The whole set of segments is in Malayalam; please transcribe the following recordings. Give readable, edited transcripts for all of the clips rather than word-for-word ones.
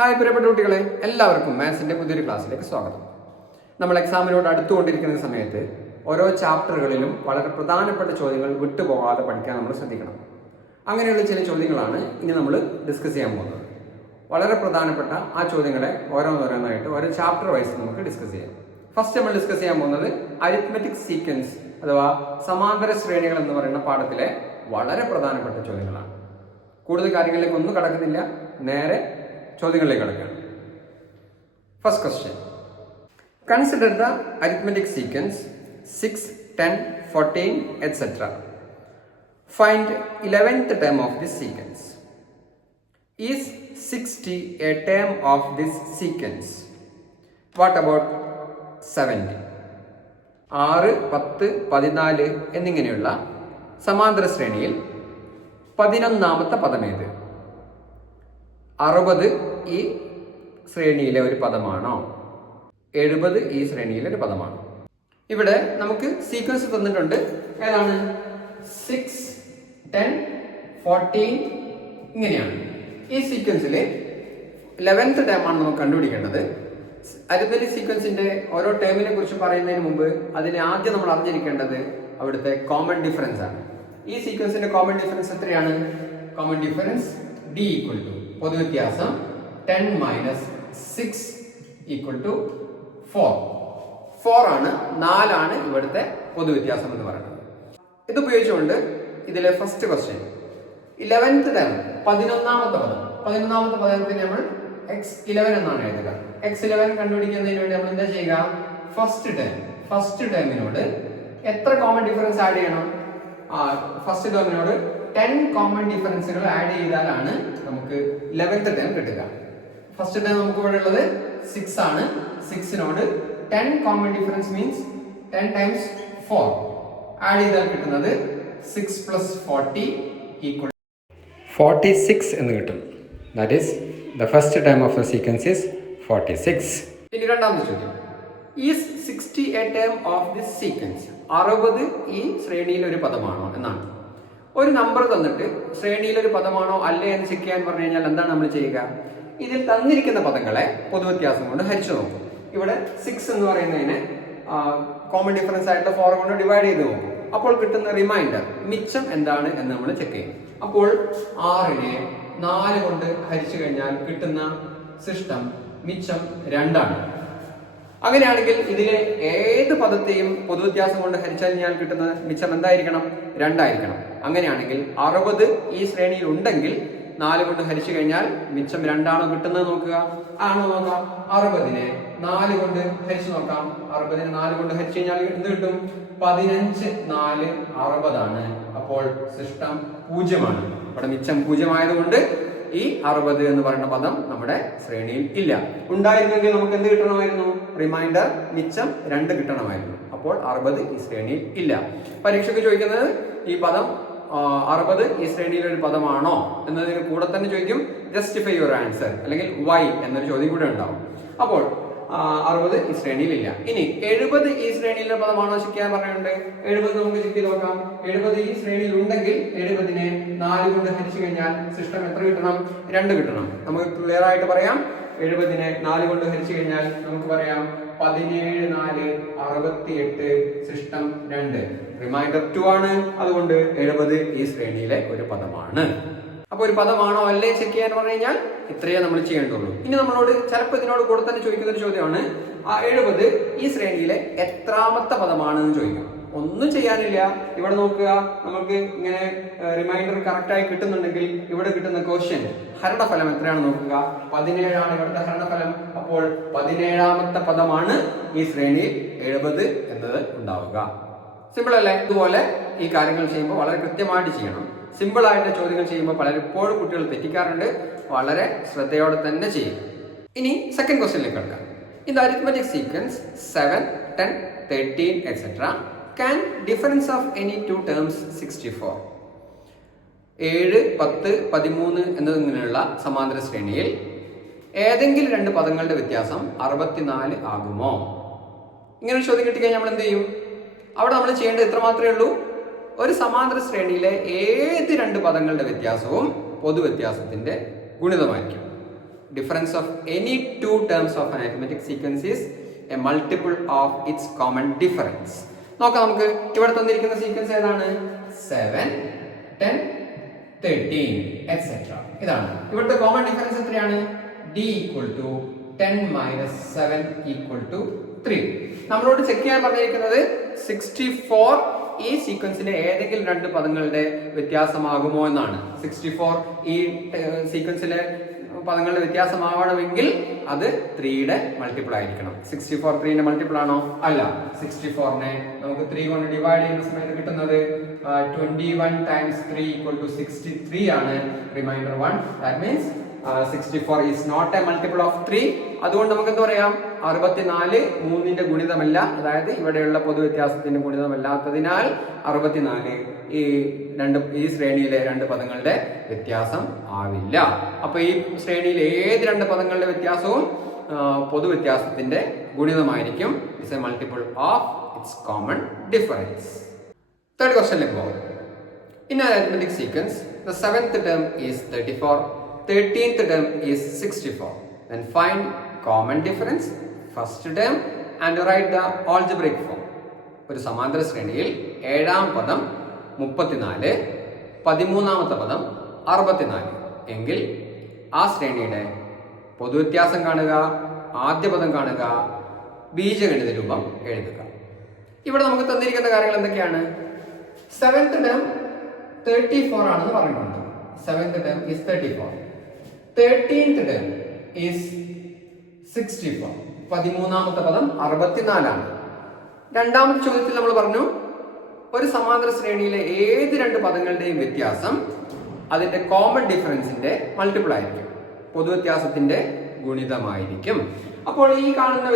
ഹായ് പ്രിയപ്പെട്ട കുട്ടികളെ, എല്ലാവർക്കും മാത്സിന്റെ പുതിയൊരു ക്ലാസ്സിലേക്ക് സ്വാഗതം. നമ്മൾ എക്സാമിനോട് അടുത്തുകൊണ്ടിരിക്കുന്ന സമയത്ത് ഓരോ ചാപ്റ്ററുകളിലും വളരെ പ്രധാനപ്പെട്ട ചോദ്യങ്ങൾ വിട്ടുപോകാതെ പഠിക്കാൻ നമ്മൾ ശ്രദ്ധിക്കണം. അങ്ങനെയുള്ള ചില ചോദ്യങ്ങളാണ് ഇനി നമ്മൾ ഡിസ്കസ് ചെയ്യാൻ പോകുന്നത്. വളരെ പ്രധാനപ്പെട്ട ആ ചോദ്യങ്ങളെ ഓരോന്നോരോന്നായിട്ട് ഓരോ ചാപ്റ്റർ വൈസ് നമുക്ക് ഡിസ്കസ് ചെയ്യാം. ഫസ്റ്റ് നമ്മൾ ഡിസ്കസ് ചെയ്യാൻ പോകുന്നത് അരിത്മെറ്റിക് സീക്വൻസ് അഥവാ സമാന്തര ശ്രേണികൾ എന്ന് പറയുന്ന പാഠത്തിലെ വളരെ പ്രധാനപ്പെട്ട ചോദ്യങ്ങളാണ്. കൂടുതൽ കാര്യങ്ങളിലേക്ക് ഒന്നും കടക്കുന്നില്ല, നേരെ ചോദ്യങ്ങളിലേക്ക് കടക്കുകയാണ്. First question: consider the arithmetic sequence 6, 10, 14 etc. Find 11th term of this sequence. Is 60 a term of this sequence? What about 70? 6, 10, 14 എന്നിങ്ങനെയുള്ള സമാന്തര ശ്രേണിയിൽ 11ാമത്തെ പദമേത്? 60 ഈ ശ്രേണിയിലെ ഒരു പദമാണോ? 70 ഈ ശ്രേണിയിലെ ഒരു പദമാണോ? ഇവിടെ നമുക്ക് സീക്വൻസ് തന്നിട്ടുണ്ട്. ഏതാണ്? 6, 10, 14 ഇങ്ങനെയാണ്. ഈ സീക്വൻസിൽ 11th ടേം ആണ് നമുക്ക് കണ്ടുപിടിക്കേണ്ടത്. അരിത്മെറ്റിക് സീക്വൻസിന്റെ ഓരോ ടേമിനെ കുറിച്ച് പറയുന്നതിന് മുമ്പ് അതിനെ ആദ്യം നമ്മൾ അറിഞ്ഞിരിക്കേണ്ടത് അവിടുത്തെ കോമൺ ഡിഫറൻസ് ആണ്. ഈ സീക്വൻസിന്റെ കോമൺ ഡിഫറൻസ് എത്രയാണ്? Common difference d equal to പൊതുവ്യത്യാസം 10 - 6 ഈക്വൽ ടു 4. 4 ആണ്, 4 ആണ് ഇവിടുത്തെ പൊതുവ്യത്യാസം എന്ന് പറയുന്നത്. ഇത് ഉപയോഗിച്ചുകൊണ്ട് ഇതിലെ ഫസ്റ്റ് ക്വസ്റ്റ്യൻ 11th ടേം 11ാമത്തെ പദം. 11ാമത്തെ പദത്തിന് നമ്മൾ x11 എന്നാണ് എഴുതുക. x11 കണ്ടുപിടിക്കുന്നതിന് വേണ്ടി നമ്മൾ എന്താ ചെയ്യുക? ഫസ്റ്റ് ടേമിനോട് എത്ര കോമൺ ഡിഫറൻസ് ആഡ് ചെയ്യണം? ഫസ്റ്റ് ടേമിനോട് 10 കോമൺ ഡിഫറൻസുകൾ ആഡ് ചെയ്താലാണ് നമുക്ക് 11th ടേം കിട്ടുക. ഫസ്റ്റ് ടേം നമുക്ക് ഇവിടെ ഉള്ളത് 6 ആണ്. 6നോട് 10 common difference means 10 times 4 add ചെയ്താൽ കിട്ടുന്നത് 6 + 40 = 46 എന്ന് കിട്ടും. That is the first term of the sequence is 46. ഇനി രണ്ടാമത്തെ ചോദ്യം: is 60 A term of this sequence? 60 ഈ ശ്രേണിയിലെ ഒരു പദമാണോ എന്നാണ്. ഒരു നമ്പർ തന്നിട്ട് ശ്രേണിയിലെ ഒരു പദമാണോ അല്ലേ എന്ന് ചെക്ക് ചെയ്യാൻ പറഞ്ഞു കഴിഞ്ഞാൽ എന്താണ് നമ്മൾ ചെയ്യുക? ഇതിൽ തന്നിരിക്കുന്ന പദങ്ങളെ പൊതുവ്യത്യാസം കൊണ്ട് ഹരിച്ചു നോക്കും. ഇവിടെ 6 എന്ന് പറയുന്നതിനെ കോമൺ ഡിഫറൻസ് ആയിട്ട് 4 കൊണ്ട് ഡിവൈഡ് ചെയ്ത് നോക്കും. അപ്പോൾ കിട്ടുന്ന റിമൈൻഡർ മിച്ചം എന്താണ് എന്ന് നമ്മൾ ചെക്ക് ചെയ്യും. അപ്പോൾ 6നെ 4 കൊണ്ട് ഹരിച്ചു കഴിഞ്ഞാൽ കിട്ടുന്ന ശിഷ്ടം മിച്ചം 2 ആണ്. അങ്ങനെയാണെങ്കിൽ ഇതിലെ ഏത് പദത്തെയും പൊതുവ്യത്യാസം കൊണ്ട് ഹരിച്ചാൽ ഞാൻ കിട്ടുന്ന മിച്ചം എന്തായിരിക്കണം? 2 ആയിരിക്കണം. അങ്ങനെയാണെങ്കിൽ 60 ഈ ശ്രേണിയിൽ ഉണ്ടെങ്കിൽ 4 കൊണ്ട് ഹരിച്ചു കഴിഞ്ഞാൽ മിച്ചം 2 ആണോ കിട്ടുന്നത് നോക്കുക. ആണോ നോക്കാം. 60നെ 4 കൊണ്ട് ഹരിച്ചു നോക്കാം. 60നെ 4 കൊണ്ട് ഹരിച്ചു കഴിഞ്ഞാൽ എന്ത് കിട്ടും? 15 4 60 ആണ്. അപ്പോൾ ശിഷ്ടം 0 ആണ്. ഇവിടെ മിച്ചം 0 ആയതുകൊണ്ട് ഈ 60 എന്ന് പറയുന്ന പദം നമ്മുടെ ശ്രേണിയിൽ ഇല്ല. ഉണ്ടായിരുന്നെങ്കിൽ നമുക്ക് എന്ത് കിട്ടണമായിരുന്നു? റിമൈൻഡർ മിച്ചം 2 കിട്ടണമായിരുന്നു. അപ്പോൾ 60 ഈ ശ്രേണിയിൽ ഇല്ല. പരീക്ഷയ്ക്ക് ചോദിക്കുന്നത് ഈ പദം 60 ഈ ശ്രേണിയിലെ ഒരു പദമാണോ എന്നതിന് കൂടെ തന്നെ ചോദിക്കും ജസ്റ്റിഫൈ യുവർ ആൻസർ അല്ലെങ്കിൽ വൈ എന്നൊരു ചോദ്യം കൂടെ ഉണ്ടാവും. അപ്പോൾ 60 ഈ ശ്രേണിയിലില്ല. ഇനി 70 ഈ ശ്രേണിയിലെ പദമാണോ ചെക്ക് ചെയ്യാൻ പറഞ്ഞിട്ടുണ്ട്. 70 നമുക്ക് ചെക്ക് ചെയ്ത് നോക്കാം. 70 ഈ ശ്രേണിയിൽ ഉണ്ടെങ്കിൽ 70നെ 4 കൊണ്ട് ഹരിച്ചു കഴിഞ്ഞാൽ ശിഷ്ടം എത്ര കിട്ടണം? 2 കിട്ടണം. നമുക്ക് ക്ലിയർ ആയിട്ട് പറയാം. 70നെ 4 കൊണ്ട് ഹരിച്ചു കഴിഞ്ഞാൽ നമുക്ക് പറയാം 17 4 68 ശിഷ്ടം 2. റിമൈൻഡർ 2 ആണ്. അതുകൊണ്ട് 70 ഈ ശ്രേണിയിലെ ഒരു പദമാണ്. അപ്പൊ ഒരു പദമാണോ അല്ലേ ചെക്ക് ചെയ്യാൻ പറഞ്ഞു കഴിഞ്ഞാൽ ഇത്രയേ നമ്മൾ ചെയ്യേണ്ടുള്ളൂ. ഇനി നമ്മളോട് ചിലപ്പോൾ ഇതിനോട് കൂടെ തന്നെ ചോദിക്കുന്ന ഒരു ചോദ്യമാണ് 70 ഈ ശ്രേണിയിലെ എത്രാമത്തെ പദമാണെന്ന് ചോദിക്കും. ഒന്നും ചെയ്യാനില്ല. ഇവിടെ നോക്കുക, നമുക്ക് ഇങ്ങനെ റിമൈൻഡർ കറക്റ്റ് ആയി കിട്ടുന്നുണ്ടെങ്കിൽ ഇവിടെ കിട്ടുന്ന ക്വസ്റ്റ്യൻ ഹരണഫലം എത്രയാണ് നോക്കുക. 17 ആണ് ഇവിടുത്തെ ഹരണഫലം. അപ്പോൾ 17ാമത്തെ പദമാണ് ഈ ശ്രേണിയിൽ 70 എന്നത് ഉണ്ടാവുക. സിമ്പിൾ അല്ലേ? ഇതുപോലെ ഈ കാര്യങ്ങൾ ചെയ്യുമ്പോൾ വളരെ കൃത്യമായിട്ട് ചെയ്യണം. സിമ്പിൾ ആയിട്ട് ചോദ്യങ്ങൾ ചെയ്യുമ്പോൾ പലപ്പോഴും കുട്ടികൾ തെറ്റിക്കാറുണ്ട്. വളരെ ശ്രദ്ധയോടെ തന്നെ ചെയ്യും. ഇനി സെക്കൻഡ് ക്വസ്റ്റ്യനിലേക്ക് കിടക്കാം. In the arithmetic sequence 7, 10, 13 etc. can difference of any two terms 64? 7, 10, 13 എന്നിങ്ങനെയുള്ള സമാന്തര ശ്രേണിയിൽ ഏതെങ്കിലും 2 പദങ്ങളുടെ വ്യത്യാസം 64 ആകുമോ? ഇങ്ങനെ ഒരു ചോദ്യം കിട്ടിക്കഴിഞ്ഞാൽ നമ്മൾ എന്ത് ചെയ്യും? അവിടെ നമ്മൾ ചെയ്യേണ്ടത് ഇത്ര മാത്രമേ ഉള്ളൂ. ഒരു സമാന്തര ശ്രേണിയിലെ ഏത് 2 പദങ്ങളുടെ വ്യത്യാസവും പൊതുവ്യത്യാസത്തിന്റെ ഗുണിതമായിരിക്കും. difference of any two terms of an arithmetic sequence is a multiple of its common difference. നോക്കാം നമുക്ക് ഇവിടെ തന്നിരിക്കുന്ന സീക്വൻസ് ഏതാണ്? 7, 10, 13 etc. ഇതാണ് ഇവിടുത്തെ കോമൺ ഡിഫറൻസ് എത്രയാണ്? d equal to 10 minus 7 equal to 3. നമ്മളോട് ചെക്ക് ചെയ്യാൻ പറഞ്ഞിരിക്കുന്നത് 64 ഈ സീക്വൻസിലെ ഏതെങ്കിലും രണ്ട് പദങ്ങളുടെ വ്യത്യാസമാകുമോ എന്നാണ്. 64 ഈ സീക്വൻസിലെ പദങ്ങളുടെ വ്യത്യാസമാവണമെങ്കിൽ അത് 3യുടെ മൾട്ടിപ്പിൾ ആയിരിക്കണം. 64 3ന്റെ മൾട്ടിപ്പിൾ ആണോ? അല്ല. 64നെ നമുക്ക് 3 കൊണ്ട് ഡിവൈഡ് ചെയ്യുന്ന സമയത്ത് കിട്ടുന്നത് 21 times 3 equal to 63 ആണ്. Remainder 1. That means 64 is not a multiple of 3. അതുകൊണ്ട് നമുക്ക് എന്ത് പറയാം? 64 3ന്റെ ഗുണിതമല്ല, അതായത് ഇവിടെയുള്ള പൊതുവ്യത്യാസത്തിന്റെ ഗുണിതമല്ലാത്തതിനാൽ 64 ഈ ശ്രേണിയിലെ രണ്ട് പദങ്ങളുടെ വ്യത്യാസം ആവില്ല. അപ്പൊ ഈ ശ്രേണിയിലെ ഏത് രണ്ട് പദങ്ങളുടെ വ്യത്യാസവും പൊതുവ്യത്യാസത്തിന്റെ ഗുണിതമായിരിക്കും. It's a multiple of its common difference. Third ക്വസ്റ്റ്യനിലേക്ക് പോകും. In an arithmetic sequence, the 7th term is 34, 13th term is 64. Then find common difference, first term and write the algebraic form. ഒരു സമാന്തര ശ്രേണിയിൽ ഏഴാം പദം 34, 13ാമത്തെ പദം 64 എങ്കിൽ ആ ശ്രേണിയുടെ പൊതുവ്യത്യാസം കാണുക, ആദ്യ പദം കാണുക, ബീജഗണിത രൂപം എഴുതുക. ഇവിടെ നമുക്ക് തന്നിരിക്കുന്ന കാര്യങ്ങൾ എന്തൊക്കെയാണ്? 7th term 34 ആണെന്ന് പറഞ്ഞിട്ടുണ്ട്. 7th term is 34. 13th term is 64. 13ാമത്തെ പദം 64 ആണ്. രണ്ടാമത്തെ ചോദ്യത്തിൽ നമ്മൾ പറഞ്ഞു ഒരു സമാന്തര ശ്രേണിയിലെ ഏത് രണ്ട് പദങ്ങളുടെയും വ്യത്യാസം അതിന്റെ കോമൺ ഡിഫറൻസിന്റെ മൾട്ടിപ്പിൾ ആയിരിക്കും, പൊതുവ്യത്യാസത്തിന്റെ ഗുണിതമായിരിക്കും. അപ്പോൾ ഈ കാണുന്ന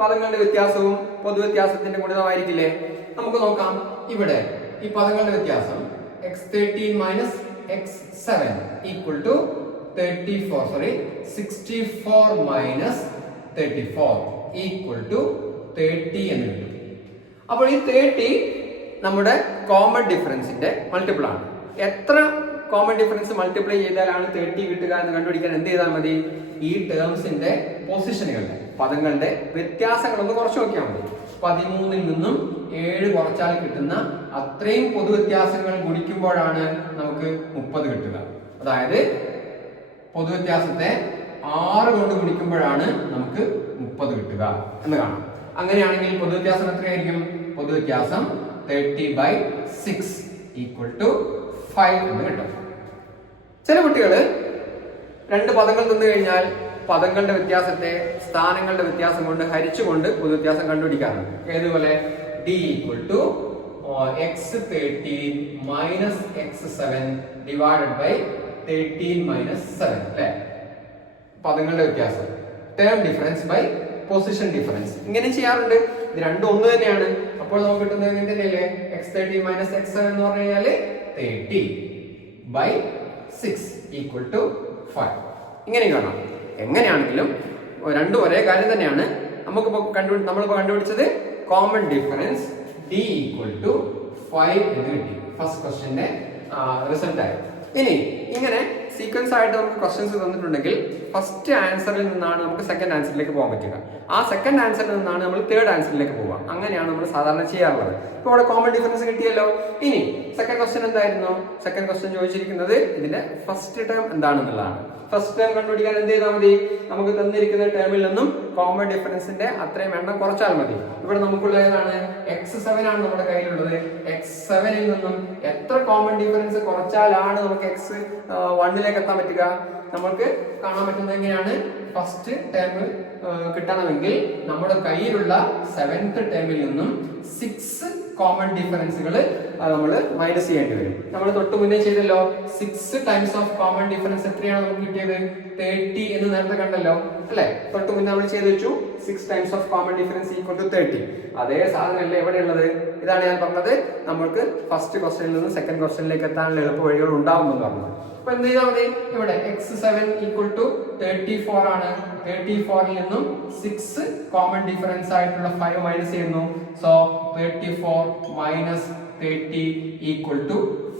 പദങ്ങളുടെ വ്യത്യാസവും പൊതുവ്യത്യാസത്തിന്റെ ഗുണിതമായിരിക്കില്ലേ? നമുക്ക് നോക്കാം. ഇവിടെ ഈ പദങ്ങളുടെ വ്യത്യാസം x13 minus x7 equal to 64 minus 34 equal to 30 എന്ന് കിട്ടും. അപ്പോൾ ഈ 30 നമ്മുടെ കോമൺ ഡിഫറൻസിന്റെ മൾട്ടിപ്പിൾ ആണ്. എത്ര കോമൺ ഡിഫറൻസ് മൾട്ടിപ്ലൈ ചെയ്താലാണ് 30 കിട്ടുക എന്ന് കണ്ടുപിടിക്കാൻ എന്ത് ചെയ്താൽ മതി? ഈ ടേംസിന്റെ പൊസിഷനുകളുടെ പദങ്ങളുടെ വ്യത്യാസങ്ങളൊന്ന് കുറച്ച് നോക്കിയാൽ മതി. 13ൽ നിന്നും 7 കുറച്ചാൽ കിട്ടുന്ന അത്രയും പൊതുവ്യത്യാസങ്ങൾ ഗുണിക്കുമ്പോഴാണ് നമുക്ക് 30 കിട്ടുക. അതായത് പൊതുവ്യത്യാസത്തെ 6 കൊണ്ട് ഗുണിക്കുമ്പോഴാണ് നമുക്ക് 30 കിട്ടുക എന്ന് കാണാം. അങ്ങനെയാണെങ്കിൽ പൊതുവ്യത്യാസം എത്രയായിരിക്കും? പൊതുവ്യത്യാസം 30/6 equal to 5 എന്ന് കിട്ടും. ചില കുട്ടികൾ രണ്ട് പദങ്ങൾ തന്നു കഴിഞ്ഞാൽ പദങ്ങളുടെ വ്യത്യാസത്തെ സ്ഥാനങ്ങളുടെ വ്യത്യാസം കൊണ്ട് ഹരിച്ചുകൊണ്ട് പൊതുവ്യത്യാസം കണ്ടുപിടിക്കാറുണ്ട്. ഏതുപോലെ d equal to x13 minus x7 divided by 13 minus 7 അല്ലെ? പദങ്ങളുടെ വ്യത്യാസം term difference by position difference ഇങ്ങനെ ചെയ്യാറുണ്ട്. ഇത് രണ്ടും ഒന്ന് തന്നെയാണ്. അപ്പോൾ നമുക്ക് കിട്ടുന്നത് എങ്ങനെയല്ലേ? x13 minus x7 എന്ന് പറഞ്ഞു കഴിഞ്ഞാല് 30/6 equal to 5. ഇങ്ങനെ കാണാം. എങ്ങനെയാണെങ്കിലും രണ്ടും ഒരേ കാര്യം തന്നെയാണ്. നമ്മളിപ്പോ കണ്ടുപിടിച്ചത് common difference d equal to 5 എന്ന് കിട്ടി. ഫസ്റ്റ് ക്വസ്റ്റ്യന്റെ റിസൾട്ട് ആയി. ഇനി ഇങ്ങനെ സീക്വൻസ് ആയിട്ട് നമുക്ക് ക്വസ്റ്റ്യൻസ് തന്നിട്ടുണ്ടെങ്കിൽ ഫസ്റ്റ് ആൻസറിൽ നിന്നാണ് നമുക്ക് സെക്കൻഡ് ആൻസറിലേക്ക് പോകാൻ പറ്റുക. ആ സെക്കൻഡ് ആൻസറിൽ നിന്നാണ് നമ്മൾ തേർഡ് ആൻസറിലേക്ക് പോവുക. അങ്ങനെയാണ് നമ്മൾ സാധാരണ ചെയ്യാറുള്ളത്. ഇപ്പോൾ ഇവിടെ കോമൺ ഡിഫറൻസ് കിട്ടിയല്ലോ. ഇനി സെക്കൻഡ് ക്വസ്റ്റ്യൻ എന്തായിരുന്നു? സെക്കൻഡ് ക്വസ്റ്റ്യൻ ചോദിച്ചിരിക്കുന്നത് ഇതിന്റെ ഫസ്റ്റ് ടേം എന്താണെന്നുള്ളതാണ്. ഫസ്റ്റ് ടേം കണ്ടുപിടിക്കാൻ എന്ത് ചെയ്താൽ മതി? നമുക്ക് തന്നിരിക്കുന്ന ടേമിൽ നിന്നും കോമൺ ഡിഫറൻസിന്റെ അത്രയും എണ്ണം കുറച്ചാൽ മതി. ഇവിടെ നമുക്കുള്ള ഏതാണ്? x7 ആണ് നമ്മുടെ കയ്യിലുള്ളത്. x7ൽ നിന്നും എത്ര കോമൺ ഡിഫറൻസ് കുറച്ചാലാണ് നമുക്ക് x1ലേക്ക് എത്താൻ പറ്റുക? നമ്മൾക്ക് കാണാൻ പറ്റുന്നത് എങ്ങനെയാണ്? ഫസ്റ്റ് ടേം കിട്ടണമെങ്കിൽ നമ്മുടെ കയ്യിലുള്ള 7th ടേമിൽ നിന്നും 6 കോമൺ ഡിഫറൻസുകൾ നമ്മൾ മൈനസ് ചെയ്യേണ്ടി വരും. നമ്മൾ തൊട്ട് മുന്നേ ചെയ്തല്ലോ. 6 ടൈംസ് ഓഫ് കോമൺ ഡിഫറൻസ് എത്രയാണ് നമുക്ക് കിട്ടിയത്? 30 എന്ന് നേരത്തെ കണ്ടല്ലോ അല്ലെ? തൊട്ട് മുന്നേ നമ്മൾ ചെയ്ത് വെച്ചു 6 times of common difference equal to 30. അതേ സാധനമല്ലേ എവിടെയുള്ളത്? ഇതാണ് ഞാൻ പറഞ്ഞത്. നമ്മൾക്ക് ഫസ്റ്റ് ക്വസ്റ്റ്യനിൽ നിന്ന് സെക്കൻഡ് ക്വസ്റ്റ്യനിലേക്ക് എത്താനുള്ള എളുപ്പ വഴികൾ ഉണ്ടാവുമെന്ന് പറഞ്ഞത്. അപ്പൊ എന്ത് ചെയ്താൽ മതി? ഇവിടെ x7 ഈക്വൽ ടു 34 ആണ്. 34ൽ നിന്നും 6 കോമൺ ഡിഫറൻസ് ആയിട്ടുള്ള 5 മൈനസ് ചെയ്യുന്നു. സോ 34 minus 30 equal to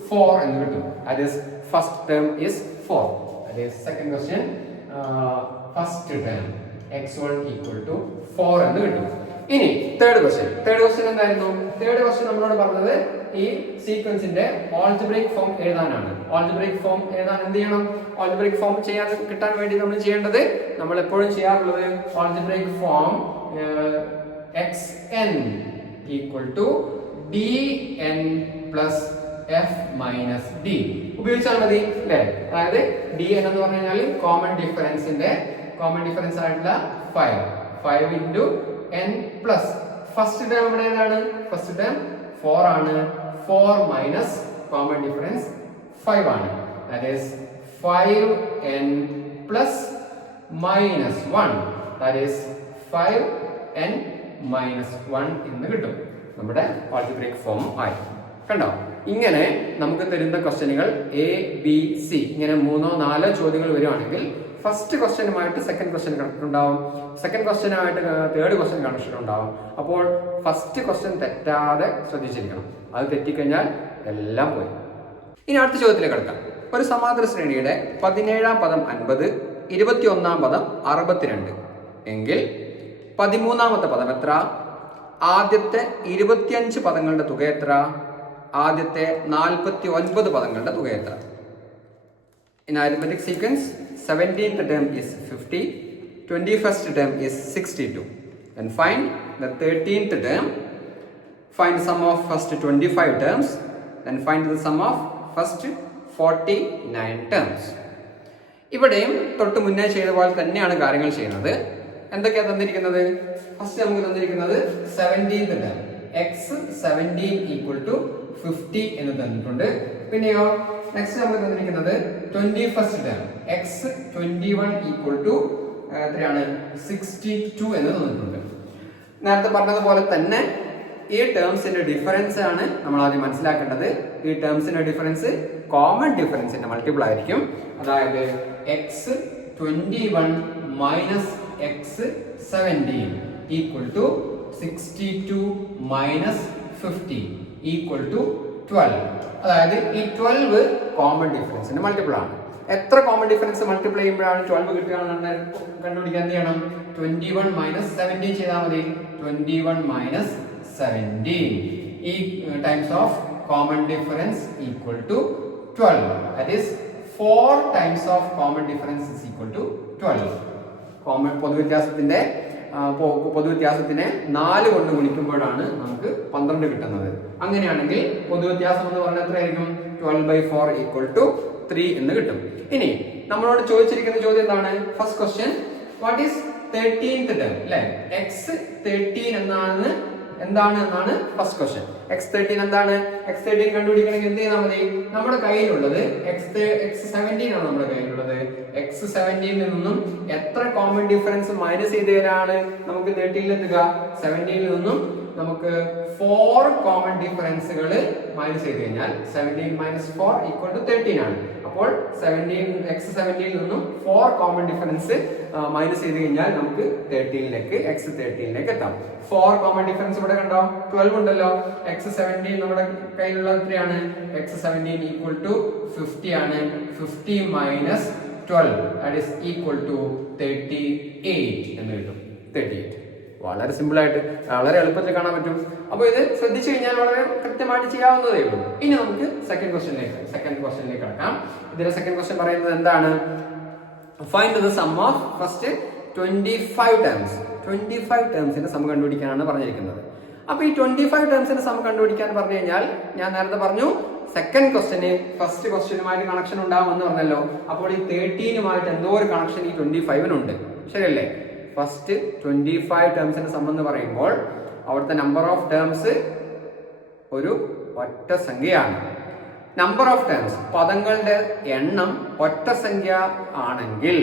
4 എന്ന് കിട്ടും. That is first term is 4. That is second question. First term x1 equal to 4 എന്ന് കിട്ടും. ഇനി തേർഡ് ക്വസ്റ്റ്യൻ എന്തായിരുന്നു? തേർഡ് ക്വസ്റ്റ്യൻ നമ്മളോട് പറഞ്ഞത് ഈ സീക്വൻസിന്റെ ആൾജിബ്രൈക് ഫോം എഴുതാനാണ്. ആൾജിബ്രൈക് ഫോം എഴുതാൻ എന്ത് ചെയ്യണം? ആൾജിബ്രൈക് ഫോം ചെയ്യാൻ കിട്ടാൻ വേണ്ടി നമ്മൾ ചെയ്യേണ്ടത്, നമ്മൾ എപ്പോഴും ചെയ്യാറുള്ളത് algebraic form xn equal to dn plus f minus d ഉപയോഗിച്ചാൽ മതി അല്ലേ? അതായത് dn എന്ന് പറഞ്ഞു കഴിഞ്ഞാൽ കോമൺ ഡിഫറൻസ് ആയിട്ടുള്ള 5 into n plus first term ഇവിടെ ഏതാണ്? ഫസ്റ്റ് ടേം 4 ആണ്. 4 മൈനസ് കോമൺ ഡിഫറൻസ് 5 ആണ്. That is 5n plus minus 1, that is 5n minus 1 എന്ന് കിട്ടും. നമ്മുടെ ആൾജിബ്രൈക് ഫോം ആയി. കണ്ടോ? ഇങ്ങനെ നമുക്ക് തരുന്ന ക്വസ്റ്റ്യനുകൾ എ ബി സി ഇങ്ങനെ 3-4 ചോദ്യങ്ങൾ വരുവാണെങ്കിൽ ഫസ്റ്റ് ക്വസ്റ്റ്യനുമായിട്ട് സെക്കൻഡ് ക്വസ്റ്റ്യൻ കണക്ഷൻ ഉണ്ടാവും, സെക്കൻഡ് ക്വസ്റ്റ്യനുമായിട്ട് തേർഡ് ക്വസ്റ്റ്യൻ കണക്ഷൻ ഉണ്ടാവും. അപ്പോൾ ഫസ്റ്റ് ക്വസ്റ്റ്യൻ തെറ്റാതെ ശ്രദ്ധിച്ചിരിക്കണം. അത് തെറ്റിക്കഴിഞ്ഞാൽ എല്ലാം പോയി. ഇനി അടുത്ത ചോദ്യത്തിലേക്ക് കിടക്കാം. ഒരു സമാന്തര ശ്രേണിയുടെ 17ാം പദം 50, 21ാം പദം 62 എങ്കിൽ 13ാമത്തെ പദം എത്ര? ആദ്യത്തെ 25 പദങ്ങളുടെ തുക എത്ര? ആദ്യത്തെ 49 പദങ്ങളുടെ തുക എത്ര? In arithmetic sequence, 17th term is 50, 21st term is 62. Then find the 13th term. Find the sum of first 25 terms. Then find the sum of first 49 terms. ഇവിടെയും തൊട്ട് മുന്നേ ചെയ്ത പോലെ തന്നെയാണ് കാര്യങ്ങൾ ചെയ്യുന്നത്. എന്തൊക്കെയാണ് തന്നിരിക്കുന്നത്? ഫസ്റ്റ് നമുക്ക് തന്നിരിക്കുന്നത് 17th term x17 equal to 50 എന്ന് തന്നിട്ടുണ്ട്. പിന്നെയോ നെക്സ്റ്റ് നമുക്ക് തന്നിരിക്കുന്നത് 21st term x21 equal to എത്രയാണ്? 62 എന്ന് തന്നിട്ടുണ്ട്. നേരത്തെ പറഞ്ഞതുപോലെ തന്നെ ഈ ടേംസിന്റെ ഡിഫറൻസ് ആണ് നമ്മൾ ആദ്യം മനസ്സിലാക്കേണ്ടത്. ഈ ടേംസിന്റെ ഡിഫറൻസ് കോമൺ ഡിഫറൻസിന്റെ മൾട്ടിപ്പിൾ ആയിരിക്കും. അതായത് x21 minus x17 equal to 62 minus 50 equal to 12. അതായത് ഈ 12 കോമൺ ഡിഫറൻസിന്റെ മൾട്ടിപ്പിൾ ആണ്. എത്ര കോമൺ ഡിഫറൻസ് മൾട്ടിപ്ലൈ ചെയ്യുമ്പോഴാണ് 12 കിട്ടുകയാണെന്ന് കണ്ടുപിടിക്കാൻ എന്ത് ചെയ്യണം? 21 മൈനസ് 17 ചെയ്താൽ മതി. 21 മൈനസ് 17 ഈ times of common difference equal to 12. That is 4 times of common difference is equal to 12. Common പൊതുവ്യത്യാസത്തിനെ 4 കൊണ്ട് ഗുണിക്കുമ്പോഴാണ് നമുക്ക് 12 കിട്ടുന്നത്. അങ്ങനെയാണെങ്കിൽ പൊതുവ്യത്യാസം എന്ന് പറഞ്ഞാൽ എത്രയായിരിക്കും? 12/4 ഈക്വൽ ടു 3 എന്ന് കിട്ടും. ഇനി നമ്മളോട് ചോദിച്ചിരിക്കുന്ന ചോദ്യം എന്താണ്? First question, what is 13th term അല്ലെ? x13 എന്നാണ് ഫസ്റ്റ് ക്വസ്റ്റ്യൻ. x13 എന്താണ്? x13 കണ്ടുപിടിക്കണമെങ്കിൽ എന്ത് ചെയ്താൽ മതി? നമ്മുടെ കയ്യിലുള്ളത് x17 ആണ്. നമ്മുടെ കയ്യിലുള്ളത് x17 നിന്നും എത്ര കോമൺ ഡിഫറൻസ് മൈനസ് ചെയ്തതിനാണ് നമുക്ക് 13 എത്തുക? 17 നിന്നും നമുക്ക് 4 കോമൺ ഡിഫറൻസുകൾ മൈനസ് ചെയ്ത് കഴിഞ്ഞാൽ 17 മൈനസ് 4 ഈക്വൽ ടു 13 ആണ്. അപ്പോൾ x17 നിന്നും 4 കോമൺ ഡിഫറൻസ് മൈനസ് ചെയ്ത് കഴിഞ്ഞാൽ നമുക്ക് x13ലേക്ക് എത്താം. 4 കോമൺ ഡിഫറൻസ് ഇവിടെ കണ്ടോ? 12 ഉണ്ടല്ലോ. x17 നമ്മുടെ കയ്യിലുള്ള എത്രയാണ്? x17 ഈക്വൽ ടു 50 ആണ്. 50 minus 12 that is equal to 38 എന്ന് കിട്ടും. 38 വളരെ സിമ്പിൾ ആയിട്ട് വളരെ എളുപ്പത്തിൽ കാണാൻ പറ്റും. അപ്പോൾ ഇത് ശ്രദ്ധിച്ചു കഴിഞ്ഞാൽ വളരെ കൃത്യമായിട്ട് ചെയ്യാവുന്നതേ ഉള്ളൂ. ഇനി നമുക്ക് സെക്കൻഡ് ക്വസ്റ്റ്യനിലേക്ക് കടക്കാം. ഇതിന്റെ സെക്കൻഡ് ക്വസ്റ്റ്യൻ പറയുന്നത് എന്താണ്? Find the sum of first 25 terms. 25 ടേംസിന്റെ സം കണ്ടുപിടിക്കാനാണ് പറഞ്ഞിരിക്കുന്നത്. അപ്പൊ ഈ 25 ടേംസിന്റെ സം കണ്ടുപിടിക്കാൻ പറഞ്ഞു കഴിഞ്ഞാൽ ഞാൻ നേരത്തെ പറഞ്ഞു സെക്കൻഡ് ക്വസ്റ്റ്യന് ഫസ്റ്റ് ക്വസ്റ്റ്യനുമായിട്ട് കണക്ഷൻ ഉണ്ടാവുമെന്ന് പറഞ്ഞല്ലോ. അപ്പോൾ ഈ 13നുമായിട്ട് എന്തോ ഒരു കണക്ഷൻ ഈ 25-നുണ്ട്. ശരിയല്ലേ? ഫസ്റ്റ് 25 ടേംസിന്റെ സം എന്ന് പറയുമ്പോൾ അവിടുത്തെ നമ്പർ ഓഫ് ടേംസ് ഒരു ഒറ്റ സംഖ്യയാണ്. നമ്പർ ഓഫ് ടേംസ് പദങ്ങളുടെ എണ്ണം ഒറ്റ സംഖ്യ ആണെങ്കിൽ